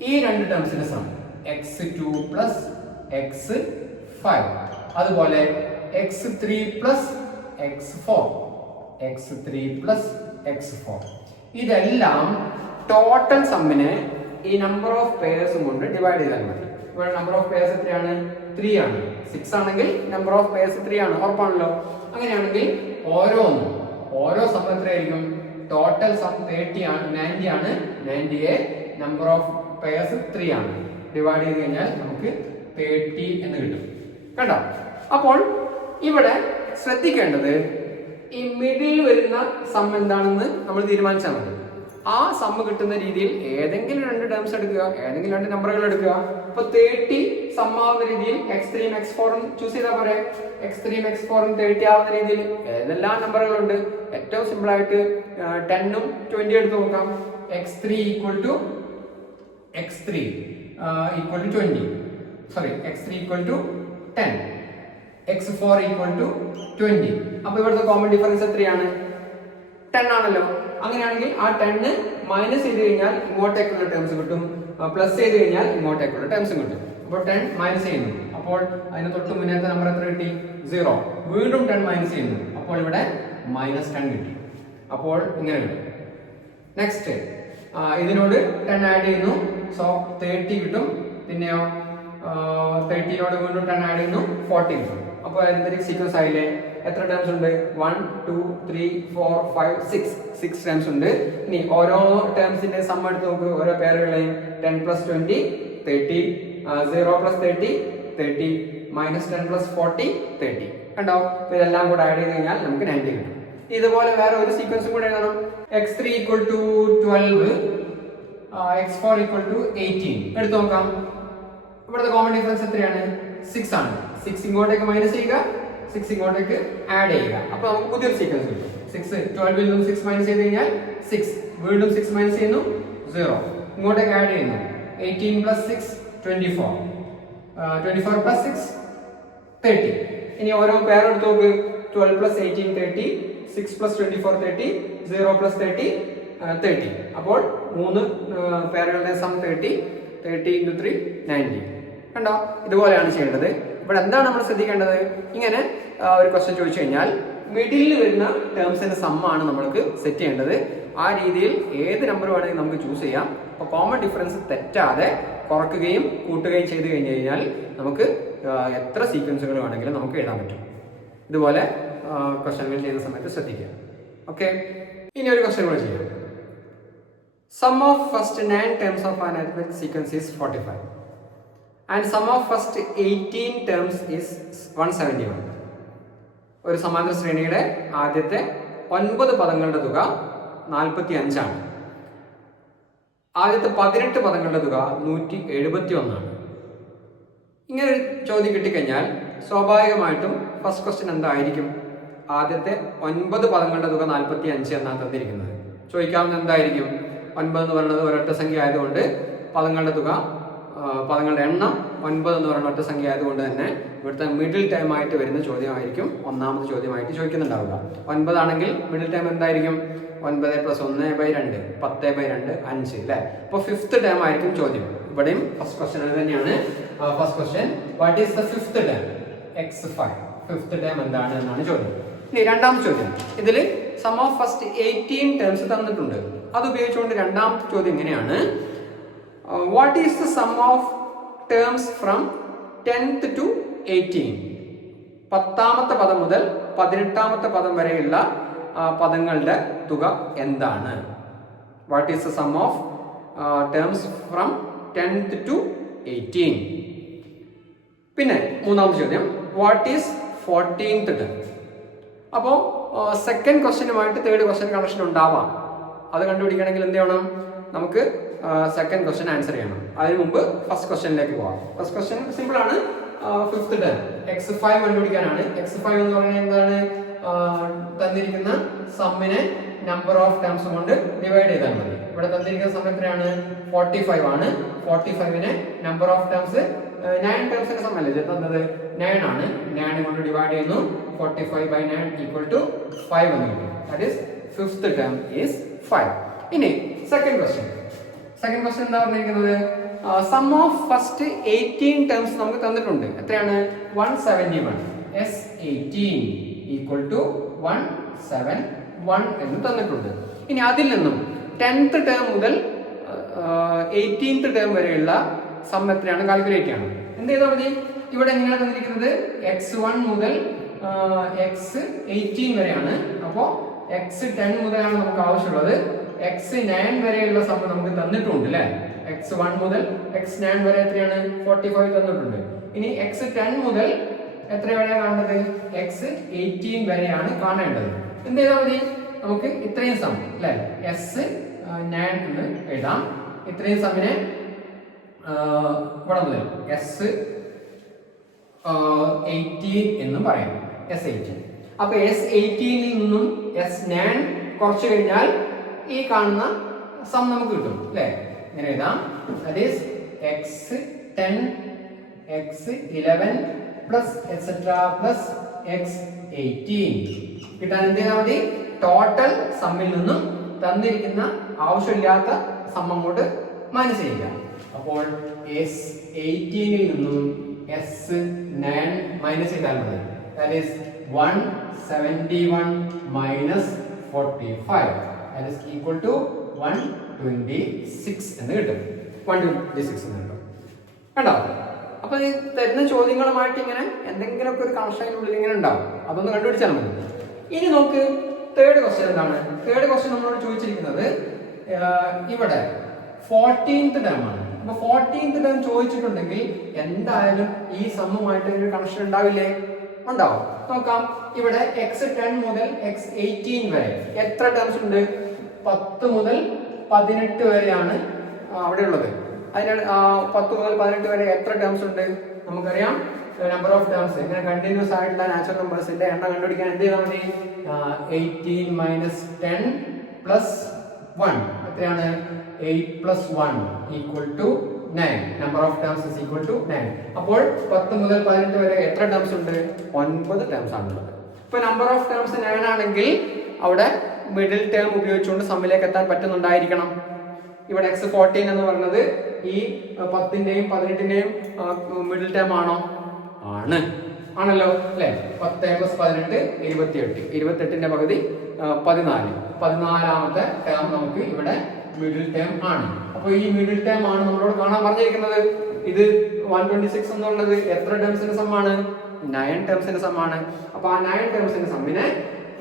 ഈ രണ്ട് ടേംസിന്റെ സം x2 plus x5. അതുപോലെ x3 plus x4, x3 plus x4. ഇതെല്ലാം ടോട്ടൽ സമ്മിനെ ഈ നമ്പർ ഓഫ് പേഴ്സും കൊണ്ട് ഡിവൈഡ് ചെയ്താൽ മതി. ഇവിടെ നമ്പർ ഓഫ് പേഴ്സ് എത്രയാണ്? 3 ആണ്. 6 ആണെങ്കിൽ നമ്പർ ഓഫ് പേഴ്സ് 3 ആണ്, ഉറപ്പാണല്ലോ. അങ്ങനെയാണെങ്കിൽ ഓരോ സം എത്രയായിരിക്കും? ടോട്ടൽ സം 30 ആണ്, 90 ആണ്. 90യെ നമ്പർ ഓഫ് പേഴ്സ് 3 ആണ്. ഡിവൈഡ് ചെയ്ത് കഴിഞ്ഞാൽ നമുക്ക് 30 എന്ന് കിട്ടും. കണ്ടോ? അപ്പോൾ ഇവിടെ ശ്രദ്ധിക്കേണ്ടത് ഈ മിഡിൽ വരുന്ന സം എന്താണെന്ന് നമ്മൾ തീരുമാനിച്ചാൽ മതി. ആ സമ്മ് കിട്ടുന്ന രീതിയിൽ ഏതെങ്കിലും രണ്ട് ടേംസ് എടുക്കുക, ഏതെങ്കിലും രണ്ട് നമ്പറുകൾ എടുക്കുക. ഇപ്പൊ 30 സമ്മാവുന്ന രീതിയിൽ x3 x4 ചൂസ് ചെയ്താൽ പോരെ. x3 x4 30 ആവുന്ന രീതിയിൽ ഏതെല്ലാം നമ്പറുകളുണ്ട്? ഏറ്റവും സിമ്പിൾ ആയിട്ട് 10ഉം 20 എടുത്ത് നോക്കാം. x3 equal to 20. Sorry, x3 equal to 10, x4 equal to 20. അപ്പൊ ഇവിടുത്തെ കോമൺ ഡിഫറൻസ് എത്രയാണ്? 10 ആണല്ലോ. അങ്ങനെയാണെങ്കിൽ ആ 10 മൈനസ് ചെയ്ത് കഴിഞ്ഞാൽ ഇങ്ങോട്ടേക്കുള്ള ടേംസ് കിട്ടും, പ്ലസ് ചെയ്ത് കഴിഞ്ഞാൽ ഇങ്ങോട്ടേക്കുള്ള ടേംസും കിട്ടും. അപ്പോൾ 10 മൈനസ് ചെയ്യുന്നു, അപ്പോൾ അതിന് തൊട്ട് മുന്നേത്തെ നമ്പർ എത്ര കിട്ടി? 0. വീണ്ടും 10 മൈനസ് ചെയ്യുന്നു, അപ്പോൾ ഇവിടെ -10 കിട്ടി. അപ്പോൾ ഇങ്ങനെ കിട്ടും. നെക്സ്റ്റ് ഇതിനോട് 10 ആഡ് ചെയ്യുന്നു, സോ 30 കിട്ടും. പിന്നെയോ 30നോട് വീണ്ടും 10 ആഡ് ചെയ്യുന്നു, 40 കിട്ടും. അപ്പോൾ അരിത്തമെറ്റിക് സീക്വൻസ് ആയില്ലേ? എത്ര ടേംസ് ഉണ്ട്? 1 2 3 4 5 6 ടേംസ് ഉണ്ട്. ഇനി ഓരോ ടേംസിന്റെ സം എടുത്ത് നോക്ക്, ഓരോ പേരുകളെയും. 10 + 20 30, 0 + 30 30, -10 + 40 30. കണ്ടോ? ഇതെല്ലാം കൂടെ ആഡ് ചെയ്ത് കഴിഞ്ഞാൽ നമുക്ക് 90 കിട്ടും. ഇതുപോലെ വേറെ ഒരു സീക്വൻസും കൂടെ എഴുതണം. x3 = 12, x4 = 18 എടുത്തു നോക്കാം. ഇവിടുത്തെ കോമൺ ഡിഫറൻസ് എത്രയാണ്? 6 ആണ്. 6 ഇങ്ങോട്ടേക്ക് മൈനസ് ചെയ്യുക, 6 ഇങ്ങോട്ടേക്ക് ആഡ് ചെയ്യുക. അപ്പോൾ നമുക്ക് പുതിയൊരു സീക്വൻസ് കിട്ടും. 6 12ൽ നിന്നും 6 മൈനസ് ചെയ്ത് കഴിഞ്ഞാൽ 6, വീണ്ടും 6 മൈനസ് ചെയ്യുന്നു 0, ഇങ്ങോട്ടേക്ക് ആഡ് ചെയ്യുന്നു 18 + 6 24, 24 + 6 30. ഇനി ഓരോ പേർ എടുത്ത് നോക്ക്. 12 + 18 30, 6 + 24 30, 0 + 30 30. അപ്പോൾ 3 പേരുകളുടെ സം 30, 30 × 3 90. കണ്ടോ? ഇതുപോലെയാണ് ചെയ്യേണ്ടത്. ഇവിടെ എന്താണ് നമ്മൾ ശ്രദ്ധിക്കേണ്ടത്? ഇങ്ങനെ ഒരു ക്വസ്റ്റ്യൻ ചോദിച്ചു കഴിഞ്ഞാൽ മിഡിലിൽ വരുന്ന ടേംസിന്റെ സമ്മാണ് നമ്മൾക്ക് സെറ്റ് ചെയ്യേണ്ടത്. ആ രീതിയിൽ ഏത് നമ്പർ വേണമെങ്കിൽ നമുക്ക് ചൂസ് ചെയ്യാം. അപ്പോൾ കോമൺ ഡിഫറൻസ് തെറ്റാതെ കുറക്കുകയും കൂട്ടുകയും ചെയ്ത് കഴിഞ്ഞ് കഴിഞ്ഞാൽ നമുക്ക് എത്ര സീക്വൻസുകൾ വേണമെങ്കിലും നമുക്ക് എഴുതാൻ പറ്റും. ഇതുപോലെ ക്വസ്റ്റ്യനുകൾ ചെയ്യുന്ന സമയത്ത് ശ്രദ്ധിക്കുക. ഓക്കെ, ഇനി ഒരു ക്വസ്റ്റ്യൻ കൂടെ ചെയ്യാം. Sum of first 9 terms of an arithmetic sequence is 45 and sum of first 18 terms is 171. ഒരു സമാന്തര ശ്രേണിയുടെ ആദ്യത്തെ 9 പദങ്ങളുടെ തുക 45 ആണ്. ആദ്യത്തെ 18 പദങ്ങളുടെ തുക 171 ആണ്. ഇങ്ങനെ ഒരു ചോദ്യം കിട്ടിക്കഴിഞ്ഞാൽ സ്വാഭാവികമായിട്ടും ഫസ്റ്റ് ക്വസ്റ്റ്യൻ എന്തായിരിക്കും? ആദ്യത്തെ 9 പദങ്ങളുടെ തുക 45 എന്നാണ് തന്നിരിക്കുന്നത്. ചോദിക്കാവുന്ന എന്തായിരിക്കും? 9 എന്ന് പറയുന്നത് ഒരൊറ്റ സംഖ്യ ആയതുകൊണ്ട് പദങ്ങളുടെ തുക, പദങ്ങളുടെ എണ്ണം 9 എന്ന് പറയുന്ന ഒറ്റ സംഖ്യ ആയതുകൊണ്ട് തന്നെ ഇവിടുത്തെ മിഡിൽ ടൈം ആയിട്ട് വരുന്ന ചോദ്യമായിരിക്കും ഒന്നാമത്തെ ചോദ്യമായിട്ട് ചോദിക്കുന്നുണ്ടാവുക. 9 ആണെങ്കിൽ മിഡിൽ ടൈം എന്തായിരിക്കും? 9 + 1/2 10/2 5 അല്ലേ? അപ്പോൾ ഫിഫ്ത്ത് ടൈം ആയിരിക്കും ചോദ്യം. ഇവിടെയും ഫസ്റ്റ് ക്വസ്റ്റ്യൻ അത് തന്നെയാണ്. First question, what is the fifth time? x5. Fifth time എന്താണ് എന്നാണ് ചോദ്യം. ഇനി രണ്ടാമത്തെ ചോദ്യം, ഇതിൽ സം ഓഫ് ഫസ്റ്റ് 18 ടേംസ് തന്നിട്ടുണ്ട്. അത് ഉപയോഗിച്ചുകൊണ്ട് രണ്ടാമത്തെ ചോദ്യം ഇങ്ങനെയാണ്: what is the sum of terms from 10th to 18? 10ാമത്തെ പദം മുതൽ 18ാമത്തെ പദം വരെയുള്ള പദങ്ങളുടെ തുക എന്താണ്? What is the sum of terms from 10th to 18? പിന്നെ മൂന്നാമത്തെ ചോദ്യം, വാട്ട് ഈസ് 14th ടേം? അപ്പോൾ സെക്കൻഡ് ക്വസ്റ്റ്യനുമായിട്ട് തേർഡ് ക്വസ്റ്റ്യൻ കണക്ഷൻ ഉണ്ടാവാം. അത് കണ്ടുപിടിക്കണമെങ്കിൽ എന്ത് ചെയ്യണം? നമുക്ക് സെക്കൻഡ് ക്വസ്റ്റ്യൻ ആൻസർ ചെയ്യണം. അതിന് മുമ്പ് ഫസ്റ്റ് ക്വസ്റ്റ്യനിലേക്ക് പോവാം. ഫസ്റ്റ് ക്വസ്റ്റ്യൻ സിമ്പിൾ ആണ്. Fifth term x5 കണ്ടുപിടിക്കാനാണ്. x5 എന്ന് പറഞ്ഞാൽ എന്താണ്? തന്നിരിക്കുന്ന സമ്മിനെ നമ്പർ ഓഫ് ടേംസ് കൊണ്ട് ഡിവൈഡ് ചെയ്താൽ മതി. ഇവിടെ തന്നിരിക്കുന്ന സം എത്രയാണ്? 45 ആണ്. 45നെ നമ്പർ ഓഫ് ടേംസ് 9 ടേംസിന്റെ സം അല്ലേ തന്നത്? 9 ആണ്. 9 കൊണ്ട് ഡിവൈഡ് ചെയ്യുന്നു. 45/9 = 5 എന്ന് കിട്ടും. That is fifth term is 5. ഇനി സെക്കൻഡ് ക്വസ്റ്റ്യൻ. സെക്കൻഡ് ക്വസ്റ്റ്യൻ എന്താ പറഞ്ഞിരിക്കുന്നത്? സം ഓഫ് ഫസ്റ്റ് 18 ടേംസ് നമുക്ക് തന്നിട്ടുണ്ട്. എത്രയാണ്? 171. S18 = 171 എന്ന് തന്നിട്ടുണ്ട്. ഇനി അതിൽ നിന്നും 10th ടേം മുതൽ 18th ടേം വരെയുള്ള സം എത്രയാണ് കാൽക്കുലേറ്റ് ചെയ്യണം. എന്ത് ചെയ്താൽ മതി? ഇവിടെ എങ്ങനെയാണ് തന്നിരിക്കുന്നത്? x1 മുതൽ x18 വരെയാണ്. അപ്പോൾ x10 മുതലാണ് നമുക്ക് ആവശ്യമുള്ളത്. x9 വരെയുള്ള സം നമുക്ക് തന്നിട്ടുണ്ട് അല്ലേ? x1 മുതൽ x9 വരെ എത്രയാണ്? 45 തന്നിട്ടുണ്ട്. ഇനി x10 മുതൽ എത്ര വരെയാണ് കാണേണ്ടത്? x18 വരെയാണ് കാണേണ്ടത്. എന്ത് ചെയ്താൽ മതി? നമുക്ക് ഇത്രയും സം അല്ലേ s9 എന്ന് എഴുതാം. ഇത്രയും സമ്മിനെ ഇവിടെ മുതൽ s18 എന്ന് പറയാം. S18. അപ്പൊ S18ൽ നിന്നും S9 കുറച്ച് കഴിഞ്ഞാൽ ഈ കാണുന്ന സം നമുക്ക് കിട്ടും അല്ലേ? ഇങ്ങനെ എഴുതാം. that is x10 x11 plus etc plus x18 കിട്ടാൻ എന്ത് ചെയ്താൽ മതി? ടോട്ടൽ സമ്മിൽ നിന്നും തന്നിരിക്കുന്ന ആവശ്യമില്ലാത്ത സം അങ്ങോട്ട് മൈനസ് ചെയ്യുക. അപ്പോൾ S18 ൽ നിന്നും S9 മൈനസ് ചെയ്താൽ മതി. That is 171 minus 45 that is equal to 126 എന്ന് കിട്ടും. 126 എന്ന് കിട്ടും. കണ്ടോ? അപ്പൊ ഈ തരുന്ന ചോദ്യങ്ങളുമായിട്ട് ഇങ്ങനെ എന്തെങ്കിലുമൊക്കെ ഒരു കണക്ഷനുള്ളിൽ ഇങ്ങനെ ഉണ്ടാവും. അതൊന്ന് കണ്ടുപിടിച്ചാൽ മതി. ഇനി നോക്ക് തേർഡ് ക്വസ്റ്റ്യൻ എന്താണ്? തേർഡ് ക്വസ്റ്റ്യൻ നമ്മളോട് ചോദിച്ചിരിക്കുന്നത് ഇവിടെ 14th ടേം ആണ്. അപ്പൊ 14th ടേം ചോദിച്ചിട്ടുണ്ടെങ്കിൽ എന്തായാലും ഈ സമ്മുമായിട്ട് ഒരു കണക്ഷൻ ഉണ്ടാവില്ലേ? ഉണ്ടാവും. നോക്കാം. ഇവിടെ x10 മുതൽ x18 വരെ എത്ര ടേംസ് ഉണ്ട്? 10 മുതൽ 18 വരെയാണ് അവിടെ ഉള്ളത്. അതിനാൽ 10 മുതൽ 18 വരെ എത്ര ടേംസ് ഉണ്ട്? നമുക്കറിയാം നമ്പർ ഓഫ് ടേംസ്. ഇങ്ങനെ കണ്ടിന്യൂസ് ആയിട്ടുള്ള നാച്ചുറൽ നമ്പേഴ്സിന്റെ എണ്ണം കണ്ടുപിടിക്കാൻ എന്ത് ചെയ്താൽ മതി? 18 മൈനസ് 10 പ്ലസ് 1 എത്രയാണ്? 8 plus 1 equal to 9. Number of terms is equal to 9. അപ്പോൾ 10 മുതൽ 18 വരെ എത്ര ടേംസ് ഉണ്ട്? 9 ടേംസ് ആണുള്ളത്. ഇപ്പൊ നമ്പർ ഓഫ് ടേംസ് 9 ആണെങ്കിൽ അവിടെ മിഡിൽ ടേം ഉപയോഗിച്ചുകൊണ്ട് സമ്മിലേക്ക് എത്താൻ പറ്റുന്നുണ്ടായിരിക്കണം. ഇവിടെ x14 എന്ന് പറയുന്നത് ഈ 10ന്റെയും 18ന്റെയും മിഡിൽ ടേം ആണോ? ആണല്ലോ അല്ലെ? 10 പ്ലസ് 18 28. 28ന്റെ പകുതി 14. 14ാമത്തെ ടേം നമുക്ക് ഇവിടെ മിഡിൽ ടേം ആണ്. അപ്പൊ ഈ മിഡിൽ ടേം ആണ് നമ്മളോട് കാണാൻ പറഞ്ഞിരിക്കുന്നത്. ഇത് 126 എന്നുള്ളത് എത്ര ടേംസിന്റെ സമ്മാണ്? 9 ടേംസിന്റെ സമ്മാണ്. അപ്പൊ ആ 9 ടേംസിന്റെ സമ്മിനെ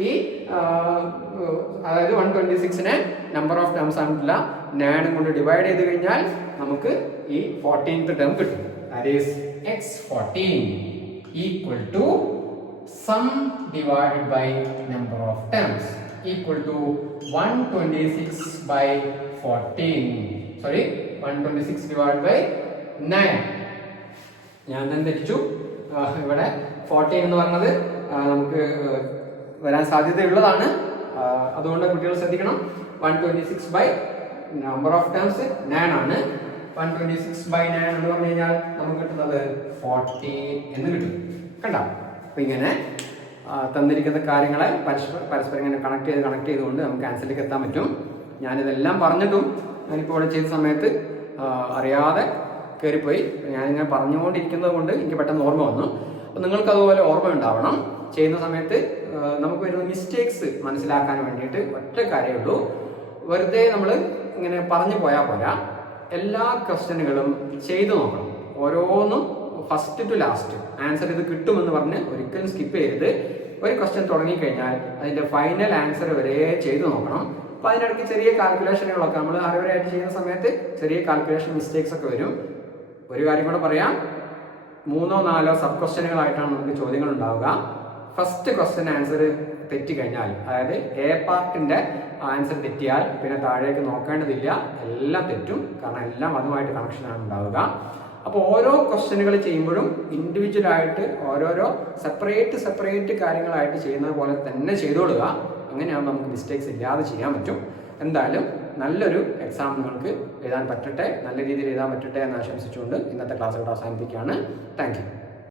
ഈ അതായത് 126നെ നമ്പർ ഓഫ് ടേംസ് ആയിട്ടുള്ള 9 കൊണ്ട് ഡിവൈഡ് ചെയ്ത് കഴിഞ്ഞാൽ നമുക്ക് ഈ 14th ടേം കിട്ടും. That is x14 equal to sum divided by number of terms equal to 126 by 14. Sorry 126 divided by 9. ഞാൻ തന്നെ തെറ്റിച്ചു. ഇവിടെ 14 എന്ന് പറഞ്ഞത് നമുക്ക് വരാൻ സാധ്യതയുള്ളതാണ്. അതുകൊണ്ട് കുട്ടികൾ ശ്രദ്ധിക്കണം. 126 ബൈ നമ്പർ ഓഫ് ടേംസ് 9 ആണ്. 126 ബൈ 9 എന്ന് പറഞ്ഞു കഴിഞ്ഞാൽ നമുക്ക് കിട്ടുന്നത് 14 എന്ന് കിട്ടും. കണ്ടോ? അപ്പൊ ഇങ്ങനെ തന്നിരിക്കുന്ന കാര്യങ്ങളെ പരസ്പരം ഇങ്ങനെ കണക്ട് ചെയ്തുകൊണ്ട് നമുക്ക് ആൻസറിലേക്ക് എത്താൻ പറ്റും. ഞാനിതെല്ലാം പറഞ്ഞിട്ടും ഞാനിപ്പോൾ ഇവിടെ ചെയ്ത സമയത്ത് അറിയാതെ കയറിപ്പോയി. ഞാനിങ്ങനെ പറഞ്ഞുകൊണ്ടിരിക്കുന്നത് കൊണ്ട് എനിക്ക് പെട്ടെന്ന് ഓർമ്മ വന്നു. അപ്പം നിങ്ങൾക്ക് അതുപോലെ ഓർമ്മ ഉണ്ടാവണം. ചെയ്യുന്ന സമയത്ത് നമുക്ക് വരുന്ന മിസ്റ്റേക്സ് മനസ്സിലാക്കാൻ വേണ്ടിയിട്ട് ഒറ്റ കാര്യമേ ഉള്ളൂ. വെറുതെ നമ്മൾ ഇങ്ങനെ പറഞ്ഞു പോയാൽ പോരാ. എല്ലാ ക്വസ്റ്റ്യനുകളും ചെയ്തു നോക്കണം. ഓരോന്നും ഫസ്റ്റ് ടു ലാസ്റ്റ് ആൻസർ ഇത് കിട്ടുമെന്ന് പറഞ്ഞ് ഒരിക്കലും സ്കിപ്പ് ചെയ്യരുത്. ഒരു ക്വസ്റ്റ്യൻ തുടങ്ങിക്കഴിഞ്ഞാൽ അതിന്റെ ഫൈനൽ ആൻസർ വരെ ചെയ്തു നോക്കണം. അപ്പൊ അതിനിടയ്ക്ക് ചെറിയ കാൽക്കുലേഷനുകളൊക്കെ നമ്മൾ അറിവരായിട്ട് ചെയ്യുന്ന സമയത്ത് ചെറിയ കാൽക്കുലേഷൻ മിസ്റ്റേക്സ് ഒക്കെ വരും. ഒരു കാര്യം കൂടെ പറയാം. 3 or 4 സബ് ക്വസ്റ്റ്യനുകളായിട്ടാണ് നമുക്ക് ചോദ്യങ്ങൾ ഉണ്ടാവുക. ഫസ്റ്റ് ക്വസ്റ്റ്യൻ ആൻസർ തെറ്റിക്കഴിഞ്ഞാൽ, അതായത് എ പാർട്ടിന്റെ ആൻസർ തെറ്റിയാൽ പിന്നെ താഴേക്ക് നോക്കേണ്ടതില്ല, എല്ലാം തെറ്റും. കാരണം എല്ലാം അതുമായിട്ട് കണക്ഷനാണ് ഉണ്ടാവുക. അപ്പോൾ ഓരോ ക്വസ്റ്റ്യനുകൾ ചെയ്യുമ്പോഴും ഇൻഡിവിജ്വൽ ആയിട്ട് ഓരോരോ സെപ്പറേറ്റ് കാര്യങ്ങളായിട്ട് ചെയ്യുന്നത് പോലെ തന്നെ ചെയ്തോളുക. അങ്ങനെയാകുമ്പോൾ നമുക്ക് മിസ്റ്റേക്സ് ഇല്ലാതെ ചെയ്യാൻ പറ്റും. എന്തായാലും നല്ലൊരു എക്സാം നിങ്ങൾക്ക് എഴുതാൻ പറ്റട്ടെ, നല്ല രീതിയിൽ എഴുതാൻ പറ്റട്ടെ എന്ന് ആശംസിച്ചുകൊണ്ട് ഇന്നത്തെ ക്ലാസ് ഇവിടെ അവസാനിപ്പിക്കുകയാണ്. Thank you.